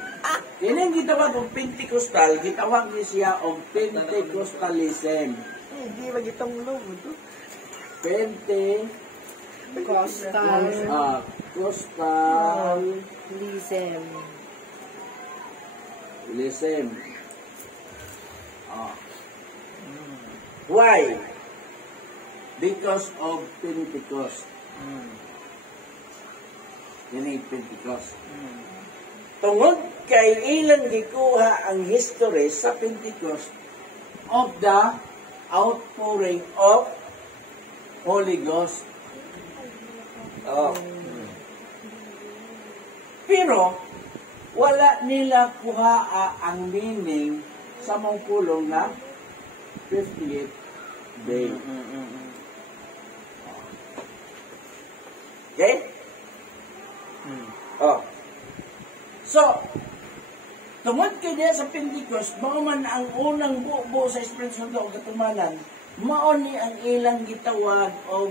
Ining gitawag og Pentecostal, gitawag ni siya og Pentecostalism. Hindi magitong logo to. Costalism. Why? Because of Pentecost. Yan Pentecost. Tungod kay ilang gikuha ang history sa Pentecost of the outpouring of Holy Ghost. Pero wala nila kuha ang meaning sa mong pulong na 58th day. Okay? So, tungod kay diya sa Pentecost, mao man ang unang buo sa Espiritu Santo o katumanan, mao ni ang ilang gitawag o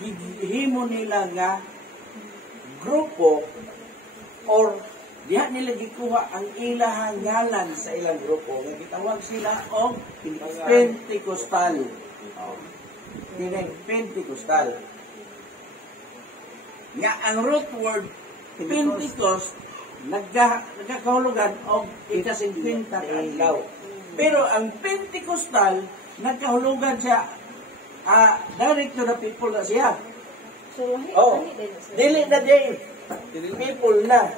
gihimo nila nga grupo or diha nila gikuha ang ilahang ngalan sa ilang grupo nga gitawag sila og Pentecostal. Dinay Pentecostal. Nga ang root word Pentecost nagkakahulugan og ika-50 adlaw. Pero ang Pentecostal nagkahulugan siya direct to the people na siya. Dili na day. People na.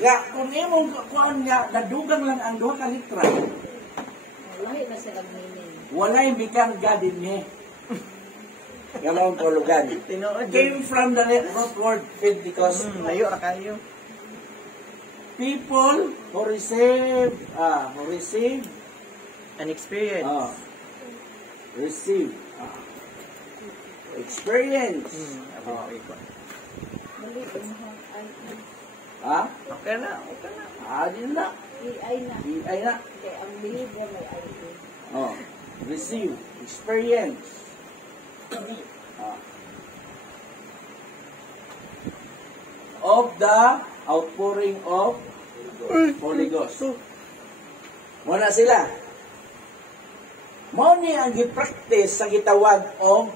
Nga, kung imong kuan nga, nadugang lang ang duha ka litra, Lahi na sila meaning. walay bikang gadin niya. Gamang tulugan. Tinuod. Came from the root word feed because Layo ra kayo. people who receive An experience. receive experience. Mali, umhang ay, Okay na. Yun na. ay na. Ay na. Kaya ang libro may ID. Receive experience. Of the outpouring of Holy Ghost. Muna sila. Mao ni ang gipractice sa gitawag og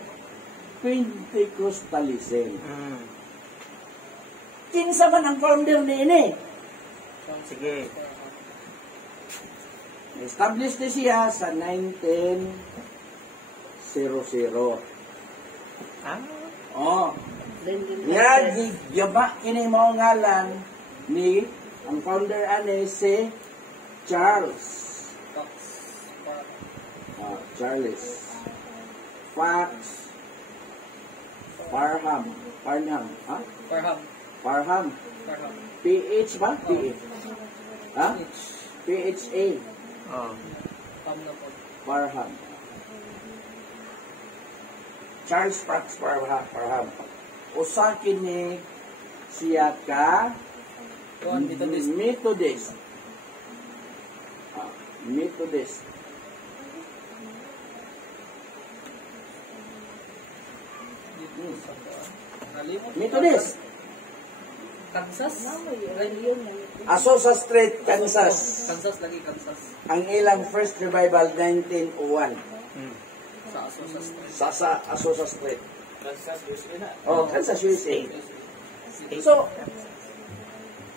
Pentecostalism. Kinsa man ang founder niini? Sige. Established ni siya sa 1900. Nga giyaba kini mao ngalan ni ang founder ani si Charles. Charles Fox Parham. PH ba? PH. PHA. Parham. Charles Fox Parham. Usa kini siya ka Methodist. Methodist. Methodist. Kansas? Asosa Street, Kansas. Kansas lagi, Kansas. Ang ilang first revival 1901. Sa Asosa Street. Sa Asosa Street. Kansas, USA na. Kansas, USA. So,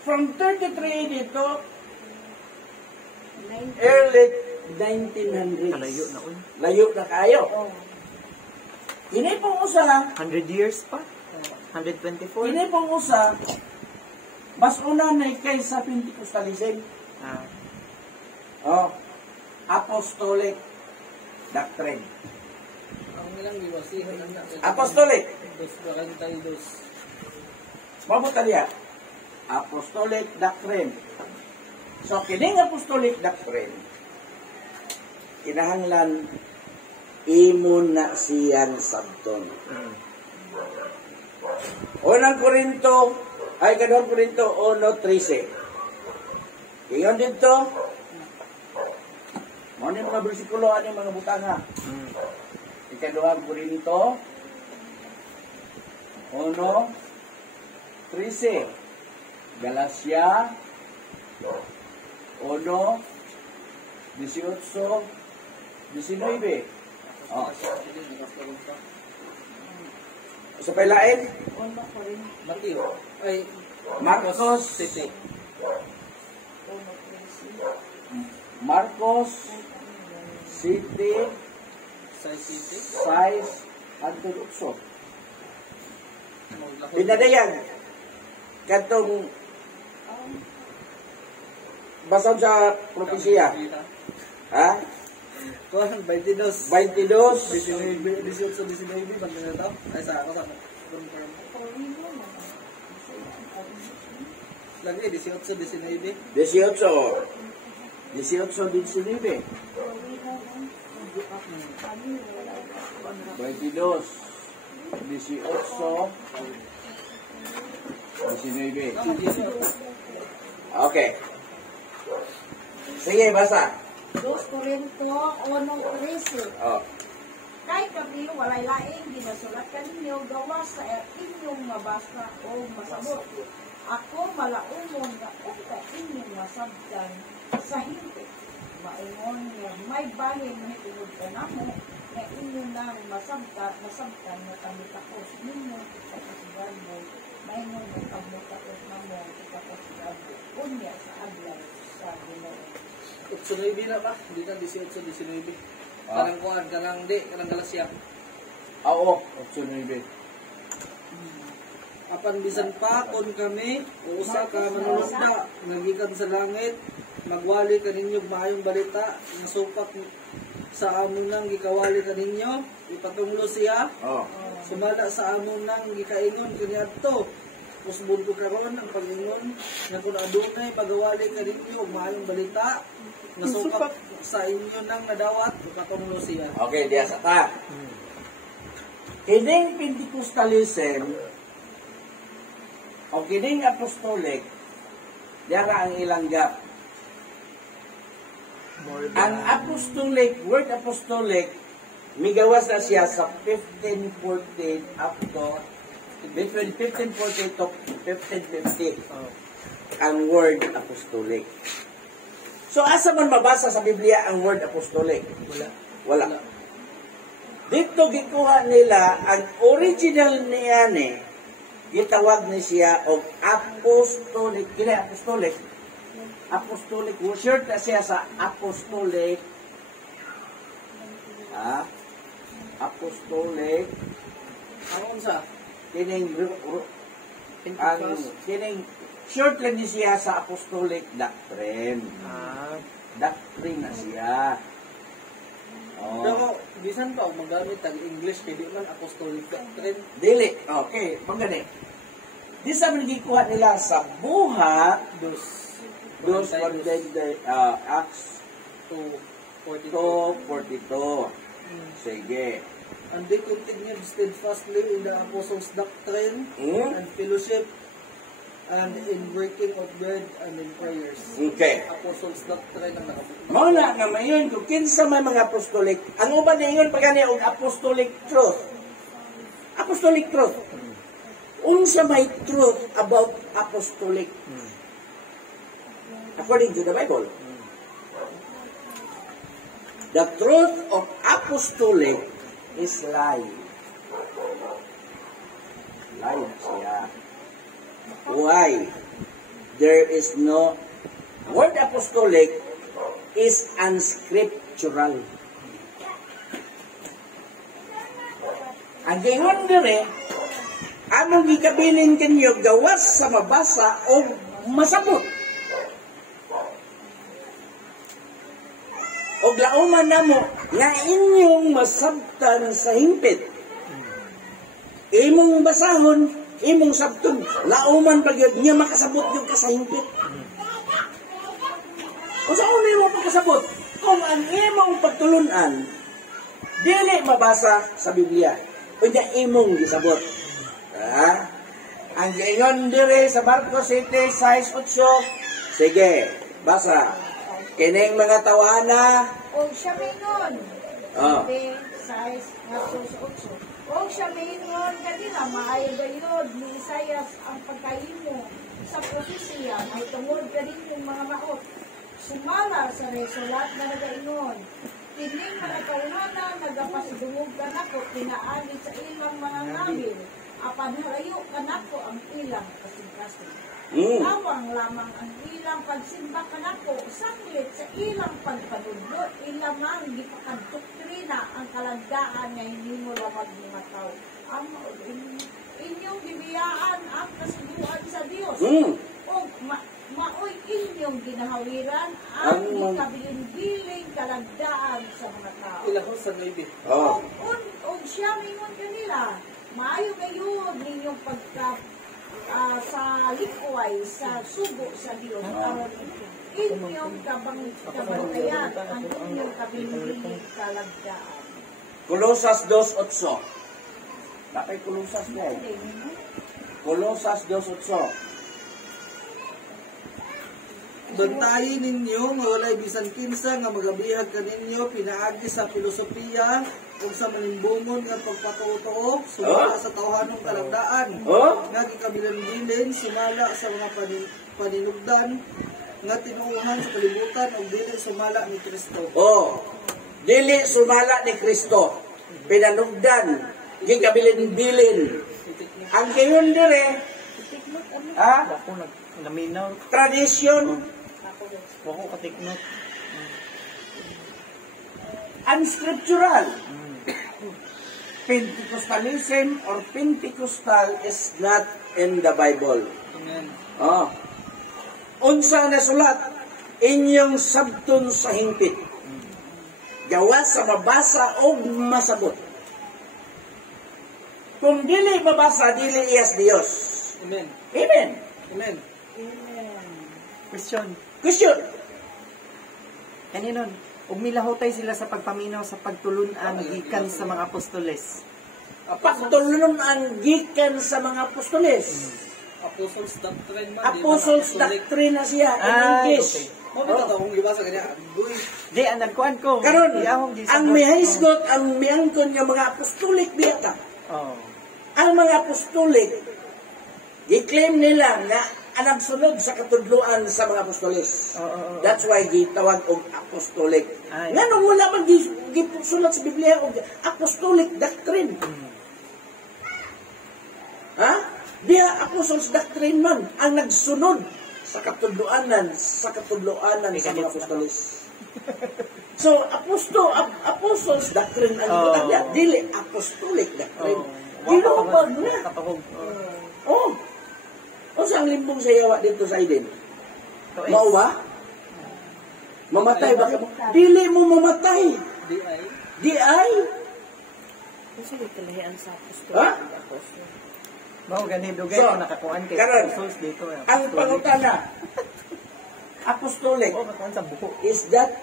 from 33 dito, early 1900s. Layo na un. Layo na kayo. Ini pong usa, 100 years pa. 124. ini pong usa, mas una na kaysa Pentecostalism. Apostolic doctrine. Ang ilang liwasihan lang na. Apostolic. 242. Mabuta niya. Apostolic doctrine. So, kining apostolic doctrine, kinahanglan imon na siyan sabton. Unang Korinto, kadang Korinto 1:13. Ingon dito, mo ni mga bersikulo ani mga butang ha. Ikaduhang Korinto 1:13. Galacia 1:18-19. Sa pailain, Mateo. Ay, Marcos City. Marcos City Size City. size hangtod ukso. Pinadayan katong basab sa propesya. Kuhan, 22. 22 18-19. Banda na tao. Ay, sa ako. Confirm. Lagi, 18-19. 18-19. 19. Okay. Sige, basa. 2 Korinto 1:13. Kay kami walay laing ginasulat kaninyo gawas sa inyong mabasa o masabot. Ako malaumon nga uka inyong masabtan sa hindi. Maingon nga may bahin na itulog ka na mo na inyo nang masabtan na kamitakos ninyo sa kasigan mo. Maingon nga kamitakos na mo sa kasigan mo. Unya sa adlaw sa Ginoo. 8-9 na ba? Hindi na 18-19. Kanang kuhan, kanang Galacia. Oo, 8-9. apan bisan pa kon kami o usa ka manulunda nagikan sa langit magwali kaninyo maayong balita nga supak sa amon nang gikawali kaninyo ipatunglo siya sumala sa amon nang gikaingon kaniadto usbon ko karon ang Panginoon nga kun adunay pagawali kaninyo og maayong balita nga supak sa inyo nang nadawat ipatunglo siya. Okay, diya sa ta. Kining Pentecostalism o kining Apostolic, diara ang ilang gap. Ang Apostolic, word Apostolic, migawas na siya sa 1540 up to between 1540 to 1550. Ang word Apostolic. So, asa man mabasa sa Biblia ang word Apostolic? Wala. Dito gikuha nila ang original niya gitawag ni siya og apostolic. Kini apostolic. Apostolic. Shirt na siya sa apostolic. Apostolic. Aron sa Kining short lang ni siya sa apostolic doctrine. Doctrine na siya. Pero, bisan pa, magamit ang English, kaya di man apostolic doctrine. Dili. Okay. Pagani. Di sa manigikuha nila sa buhat, Acts 2:42. Sige. And they continued steadfastly in the apostles' doctrine and fellowship and in breaking of bread and in prayers. Okay. Apostles' doctrine ang nakabuto. Muna nga mayon kung kinsa may mga apostolic, ang uban ningon pagani og apostolic truth. Apostolic truth. Unsa may truth about apostolic? According to the Bible. The truth of apostolic is lie. Lie na siya. Why? There is no word apostolic is unscriptural. Ang gingon dire, among gikabilin kanyo gawas sa mabasa o masabot. O glauman namo nga inyong masabtan sa hingpit. Imong basahon, imong sabton, lauman pagyod niya makasabot yung kasahingpit. Kung saan mo pagkasabot? Kung ang imong pagtulunan, dili mabasa sa Biblia. Kunya imong gisabot. Ang gayon dire sa Marcos 7:6-8. Sige, basa. Kining mga tawana. O siya mingon. 7:6-8. O siya mingon kanila, maayo gayod ni Isaias ang pagkaimo sa propesya ay tungod ganin yung mga maot. Sumala sa resulat na nagaingon. Kining mga tawana nagapasidungog kanako pinaagi sa ilang mga ngabil. Apan halayo kanako ang ilang kasing-kasing. Awang lamang ang ilang pagsimba kanako, saklit sa ilang pagpanudot, ilang ang gipakadoktrina ang kalagdaan nga hindi mo lamag mga tao. Inyong bibiyaan ang kasubuan sa Diyos. O maoy inyong ginahawiran ang ikabilin-biling kalagdaan sa mga tao. Ilahos sa David. O siya mingon kanila, maayo ngayon ninyong sa likway, sa sugo sa Diyos, aron inyong kabantayan ang inyong kabilin-biling kalagdaan. Colosas 2:8. Bakit Colosas mo? Colosas 2:8. Bantayin ninyo nga walay bisan kinsa nga magabihag kaninyo pinaagi sa filosofiya ug sa manimbungon nga pagpatuo sumala sa tawhanong kalagdaan nga gikabilan-bilin sumala sa mga paninugdan nga tinuuhan sa kalibutan ug dili sumala ni Kristo. Dili sumala ni Kristo. Pinanugdan, gikabilin-bilin. Ang gayon dire, tradisyon, unscriptural. Pentecostalism or Pentecostal is not in the Bible. Amen. Oh. Unsa nasulat inyong sabton sa hingpit. Gawas sa mabasa o masabot. Kung dili mabasa, dili iyas Dios. Amen. Amen. Amen. Question. Question. Kaninon, ug milahutay sila sa pagpaminaw sa pagtulun-an gikan sa mga apostoles. Pagtulon ang gikan sa mga apostoles. Apostles doctrine man. Apostles doctrine na siya in English. Mo bitaw kung gibasa kanya. Boy. Di ang nagkuhan ko. Karon, Iyahong di ang sagot. mihaisgot, ang miangkon nga mga apostolik biyata. Oh. Ang mga apostolik, i-claim nila nga ang nagsunod sa katudluan sa mga apostoles. Oo. That's why gitawag og apostolic. Ay. Nga nung wala man gisulat sa Biblia og apostolic doctrine. Ha? Diya apostles doctrine man ang nagsunod sa katudluanan sa mga apostoles. So apostles doctrine ang niya, dili apostolic doctrine. Gilubag na. Katahog. Oh. O sa ang limbong sa yawa dito sa Eden? Mao ba? Mamatay ba? Dili mo mamatay. Di ay. Kung sila kalahian sa apostol. Ha? Mao gani dugay So, ko nakakuan kay karon, apostles dito. Ang pangutana, apostolic, kakuan sa buko. is that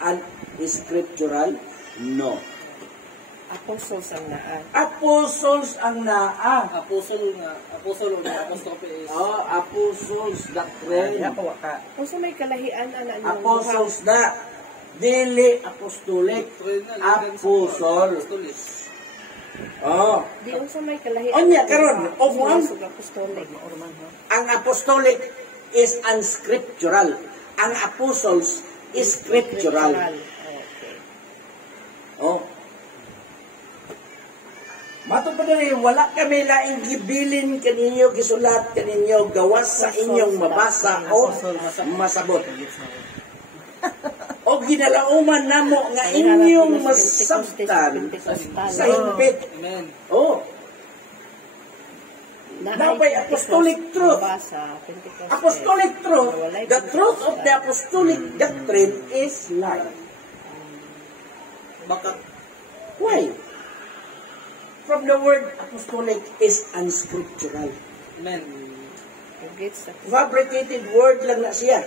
an scriptural? No. Apostles ang naan. Apostles ang naa. Apostol o apostrophe is Apostles doctrine. Ya ko ka. Kung sa may kalahian, ana niyo. Apostles na. Dili apostolic. Apostles. Di yung sa may kalahian. Onya, karon, o buwan? Apostolic. Ang apostolic is unscriptural. Ang apostles is scriptural. Okay. Oh. Mato pa rin, wala kami laing gibilin kaninyo, gisulat kaninyo, gawas sa inyong mabasa o masabot. O ginalauman namo nga inyong masabtan sa hingpit. Amen. Oh. Napay apostolic truth. Apostolic truth, the truth of the apostolic doctrine is life. Baka Why? From the word apostolic is unscriptural. Amen. Fabricated word lang na siya.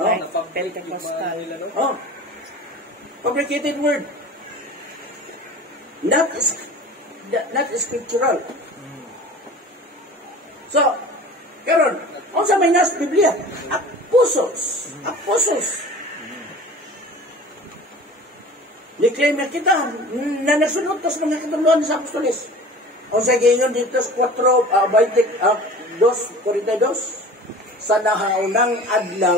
Like napag-break Pentecostal. nila, no? Oh. Fabricated word. Not scriptural. So, karon, unsa may nas Biblia? Apostles. Ni-claim na kita na nasunod tas mga katuluan sa apostoles. Unsa gingon dito sa 2:42 sa nahaunang adlaw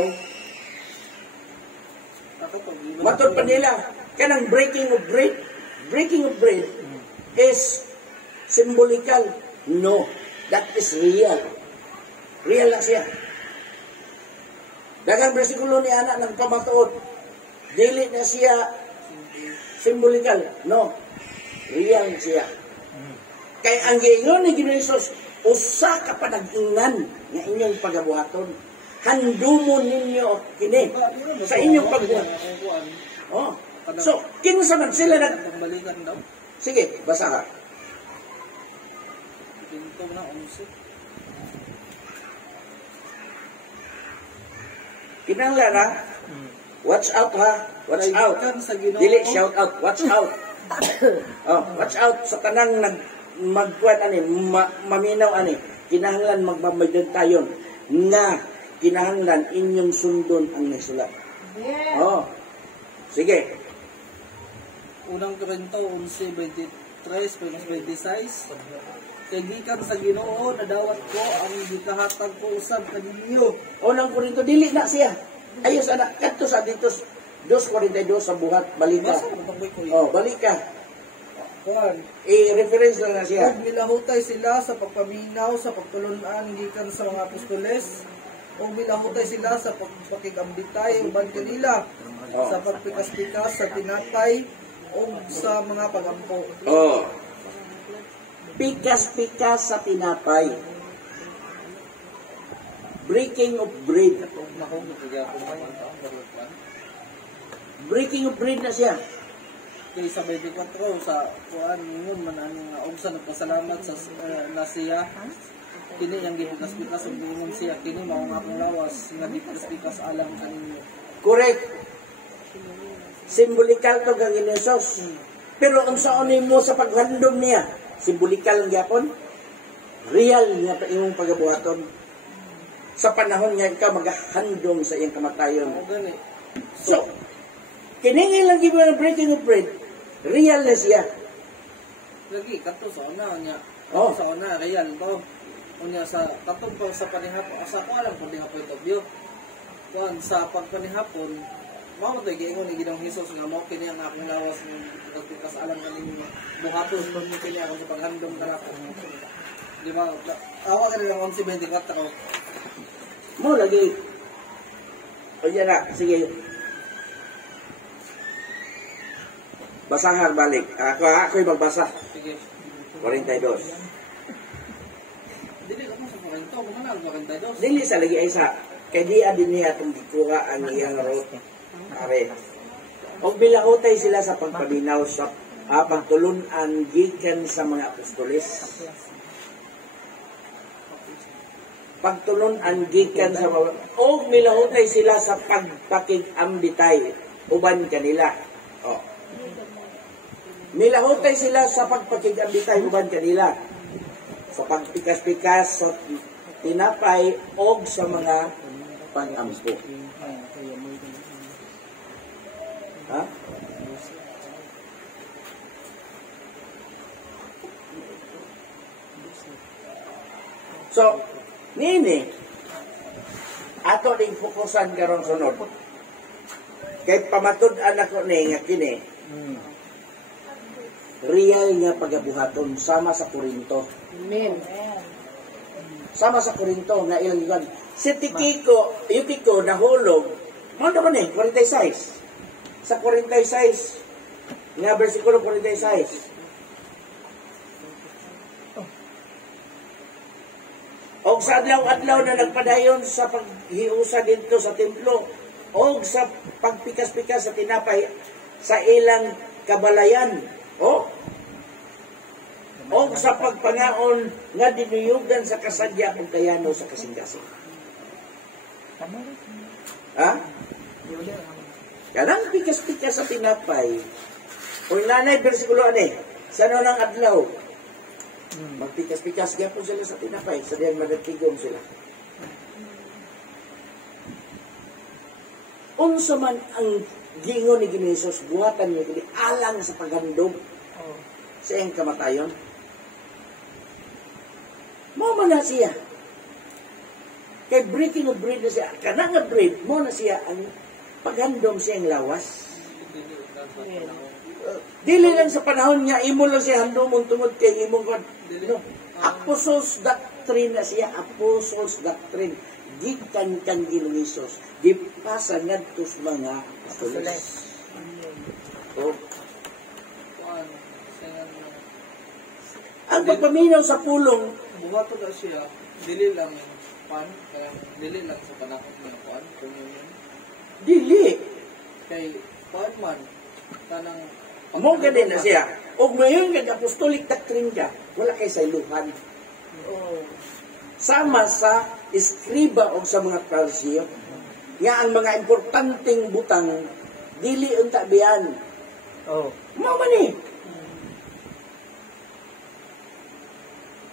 matod pa nila kanang breaking of bread is symbolical. No, that is real lang siya. Daghang bersikulo ni ana nagpamatuod dili na siya symbolical. No, real siya. Kay ang giingon ni Ginoong Hesus, usa ka panag-ingan nga inyong pagabuhaton. Handumon ninyo kini sa inyong pagbuhat. Oh. So, kinsa man sila Pagbalikan daw. Sige, basa ka. Pinto na 11. Kinanglan ha? Watch out ha? Watch out. Kaibigan sa Ginoo. Dili shout out, watch out. Watch out sa tanang magkuat ani, maminaw ani. Kinahanglan magbabayad tayo na kinahanglan inyong sundon ang nagsulat. Yeah. Sige. Unang Korinto 11:23-26. Kay gikan sa Ginoo nadawat ko ang gikahatag ko usab kaninyo. Unang Korinto dili na siya. Ayos ana kadto sa dito 2:42 sa buhat balik ka. Basa mo pagboy ko. Balik ka. Kuan. I-reference lang na siya. Ug milahutay sila sa pagpaminaw sa pagtulon-an gikan sa mga apostoles. Ug milahutay sila sa pagpakigambitay uban kanila sa pagpikas-pikas sa tinatay O sa mga pagampo. Oh. Pikas-pikas sa tinapay. Breaking of bread. Breaking of bread na siya. Kaya sa 24 sa kuan ngon man ani nga og sa nagpasalamat sa na siya. Kini yang gihugas-pikas og ingon siya kini mao nga akong lawas nga pikas-pikas alang kaninyo. Correct. Simbolikal to kang Hesus. Pero unsa ni mo sa paghandom niya? Simbolikal gyapon. Real niya pa imong pagabuhaton. Sa panahon nga ikaw maghandom sa iyang kamatayon. O gani. So, kiningi lang gibo ng breaking of bread. Real na siya. Lagi kato sa una nya. Oh. Sa una real to. Unya sa katong pa sa panihapon sa ko alam panihapon to bio. Kuan sa pagpanihapon mao to giingon ni Ginoong Hesus nga mao kini ang akong lawas ng pagpikas alang kaninyo. Buhaton kon ni kini ako sa paghandom kanako. Di ba? Awa ka lang 11:24. Mo lagi. O yan na, sige. Basahan balik. Ako'y magbasa. Sige. 42. Dili ako sa kwento, mo na ang 42. Dili sa lagi ay sa kay di adin niya itong dikuha ang iyang root. Are. Og bilahutay sila sa pagpaminaw sa pagtulunan gikan sa mga apostoles. Pagtulunan gikan sa mga og milahutay sila sa pagpakig-ambitay uban kanila. Oh. Milahutay sila sa pagpakig-ambitay uban kanila. Sa pagpikas-pikas sa tinapay og sa mga pag-ampo. Ha? So, nini, ato ding fokusan karon sunod. Kay pamatud-an ako ni nga kini. Real nga pagabuhaton sama sa Korinto. Amen. Sama sa Korinto nga ilang ilan. Si Tikiko, yung Tiko nahulog. Ano naman 46. Sa 46, nga versikulo 46. Og sa adlaw-adlaw na nagpadayon sa paghiusa dito sa templo, og sa pagpikas-pikas sa tinapay sa ilang kabalayan. Og sa pagpangaon nga dinuyugan sa kasadya ug kayano sa kasing-kasing. Ha? Kanang pikas-pikas sa tinapay. Kung nanay, versikulo ani, sa nang adlaw, magpikas-pikas gyapon sila sa tinapay, sa diyan madatigom sila. Unsa man ang gingon ni Hesus, buhatan niya kini alang sa paghandom sa iyang kamatayon. Mao man na siya. Kay breaking of bread na siya. Kanang nga bread, mo na siya ang paghandom siyang lawas. Dili lang sa panahon niya, imo lang siya handomon tungod kay imong no. Apostles doctrine na siya, apostles doctrine. Gikan kang Ginoong Hesus, gipasa ngadto sa mga apostoles. Ang pagpaminaw sa pulong, buhato na siya, dili lang pan, kaya dili lang sa panahon ng pan, communion. dili. Kay pan man, tanang Mo ka din na siya. O ngayon kag apostolic doctrine ka, wala kay sayluhan. Sama sa iskriba o sa mga Parisiyo, nga ang mga importanteng butang, dili unta biyan. Mo man eh.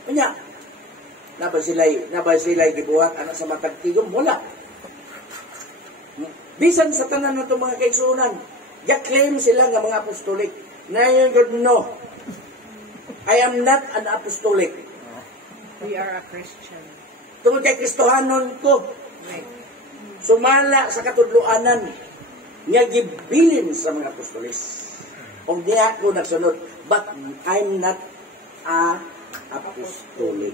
Kanya, nabay sila'y gibuhat anak sa matag tigom, wala. Bisan sa tanan na itong mga kaigsuunan, claim sila nga mga apostolic. Na yun, God, no. I am not an apostolic. We are a Christian. Tungkol kay Kristohanon ko, sumala sa katudluanan, nga gibilin sa mga apostolis. O diya ko nagsunod, but I'm not a apostolic.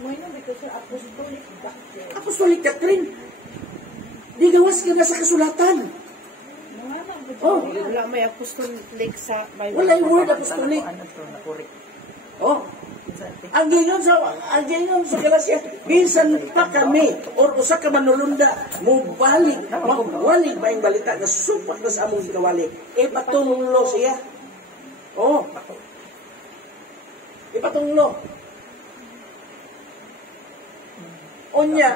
Ngayon, because of apostolic doctrine. Apostolic doctrine. Di gawas ka na sa kasulatan. Mga Oh, Wala may apostolic sa Bible. wala yung word apostolic. Ano to, nakurik. Oh, ang ganyan sa Galacia, bisan pa kami, or usa ka manulunda, mubalik ba yung balita na supak na sa among gawali, ipatunglo siya. Oh, ipatunglo. Unya,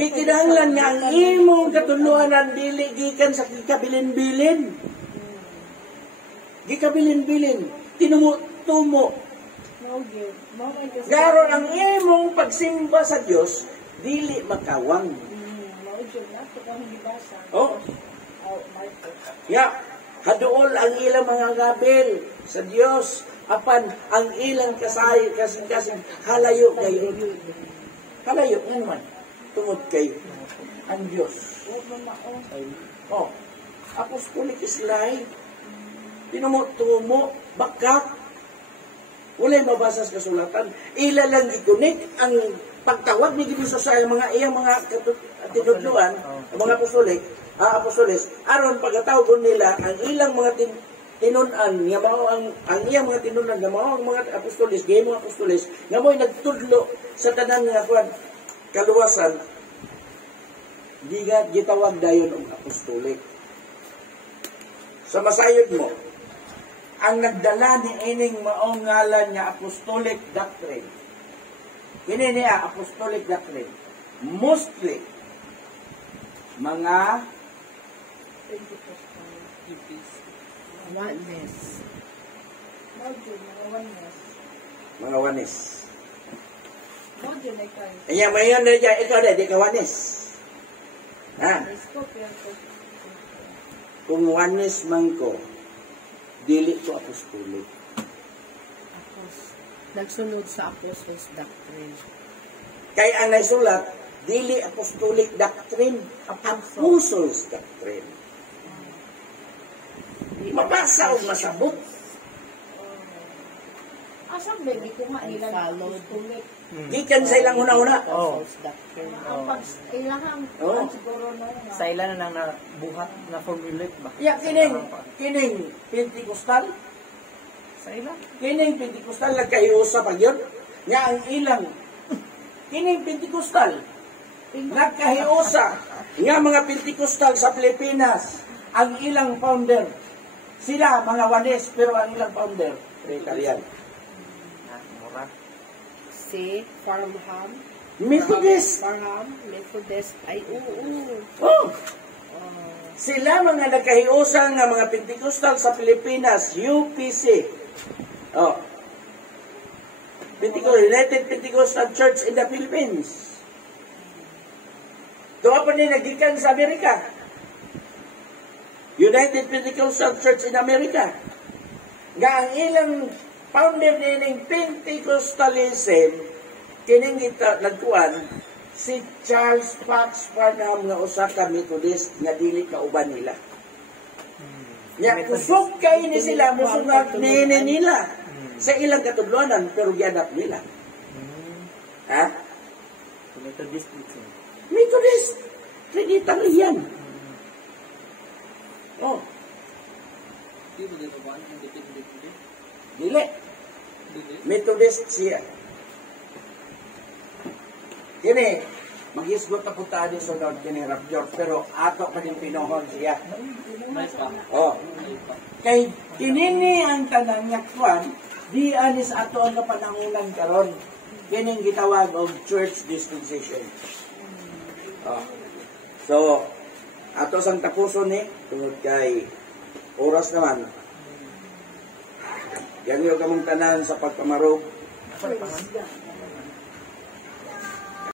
gikinahanglan nga ang imong katuluanan dili gikan sa gikabilin-bilin. Gikabilin-bilin, tinumo-tumo. Garo ang imong pagsimba sa Dios dili makawang. Oh. Ya, haduol ang ilang mga gabel sa Dios apan ang ilang kasing halayo kayo. Halayo naman tungod kay ang Dios. Oh. Apostolic is life. Tinumo-tumo, bakat. Walay mabasa sa kasulatan. Ila lang ikunik ang pagtawag ni Gibuso sa iyang mga tinudluan, mga apostoles, aron pagkatawgon nila ang ilang mga tinunan, nga mao ang iyang mga tinunan, nga mao ang mga apostoles, gay mga apostoles, nga mo'y nagtudlo sa tanan nga kaluwasan, di nga gitawag dayon ang apostolik. Sa masayod mo, ang nagdala ni ining maong ngalan nga apostolic doctrine. Kini niya apostolic doctrine. Mostly mga Oneness. mga wanis. Iya mayon na dyan, ikaw na, di ka wanis. Ha? Kung wanis man ko, dili ko apostolic. Nagsunod sa apostles' doctrine. Kaya ang naisulat, dili apostolic doctrine, apostles doctrine. Mabasa o masabot. Asang baby ko nga ilang apostolic. Gikan sa ilang una-una. Oh. Apostles' doctrine. Ang ilahang Oh. siguro no nga. Sa ilan na nabuhat na formulate ba? Ya, kining Pentecostal. Sa ilan? Kining Pentecostal, nagkahiusa pa yun. Nga ang ilang. Kining Pentecostal, nagkahiusa. Nga mga Pentecostal sa Pilipinas, ang ilang founder. Sila, mga wanes, pero ang ilang founder, Italian. Mura. Si Farnham. Methodist. Methodist. Ay, oo. Oh. Sila mga nagkahiusa nga mga Pentecostal sa Pilipinas, UPC. Oh. United Pentecostal Church in the Philippines. Doon pa nila nagikan sa Amerika. United Pentecostal Church in America. Nga ang ilang founder nining Pentecostalism, kining nagkuan, si Charles Fox Farnham nga usa ka Methodist nga dili kauban nila. Nya kusog kay ni sila musunod nila sa ilang katudlonan pero gianap nila. Ha? Methodist. Methodist. Trinitang iyan. Oh, Di ba dito ba? Independent din? dili. Methodist siya. Kini, mag-isgot na punta din sa Lord kini Rapjor, pero ato pa din pinohon siya. May pa. Oh. Kay kinini ang tanang yakwan, di anis ato ang kapanangunan karon. Kining gitawag og church dispensation. Oh. So, ato sang tapuson ni tungod kay oras naman. Yan yung kamong tanan sa pagkamarog.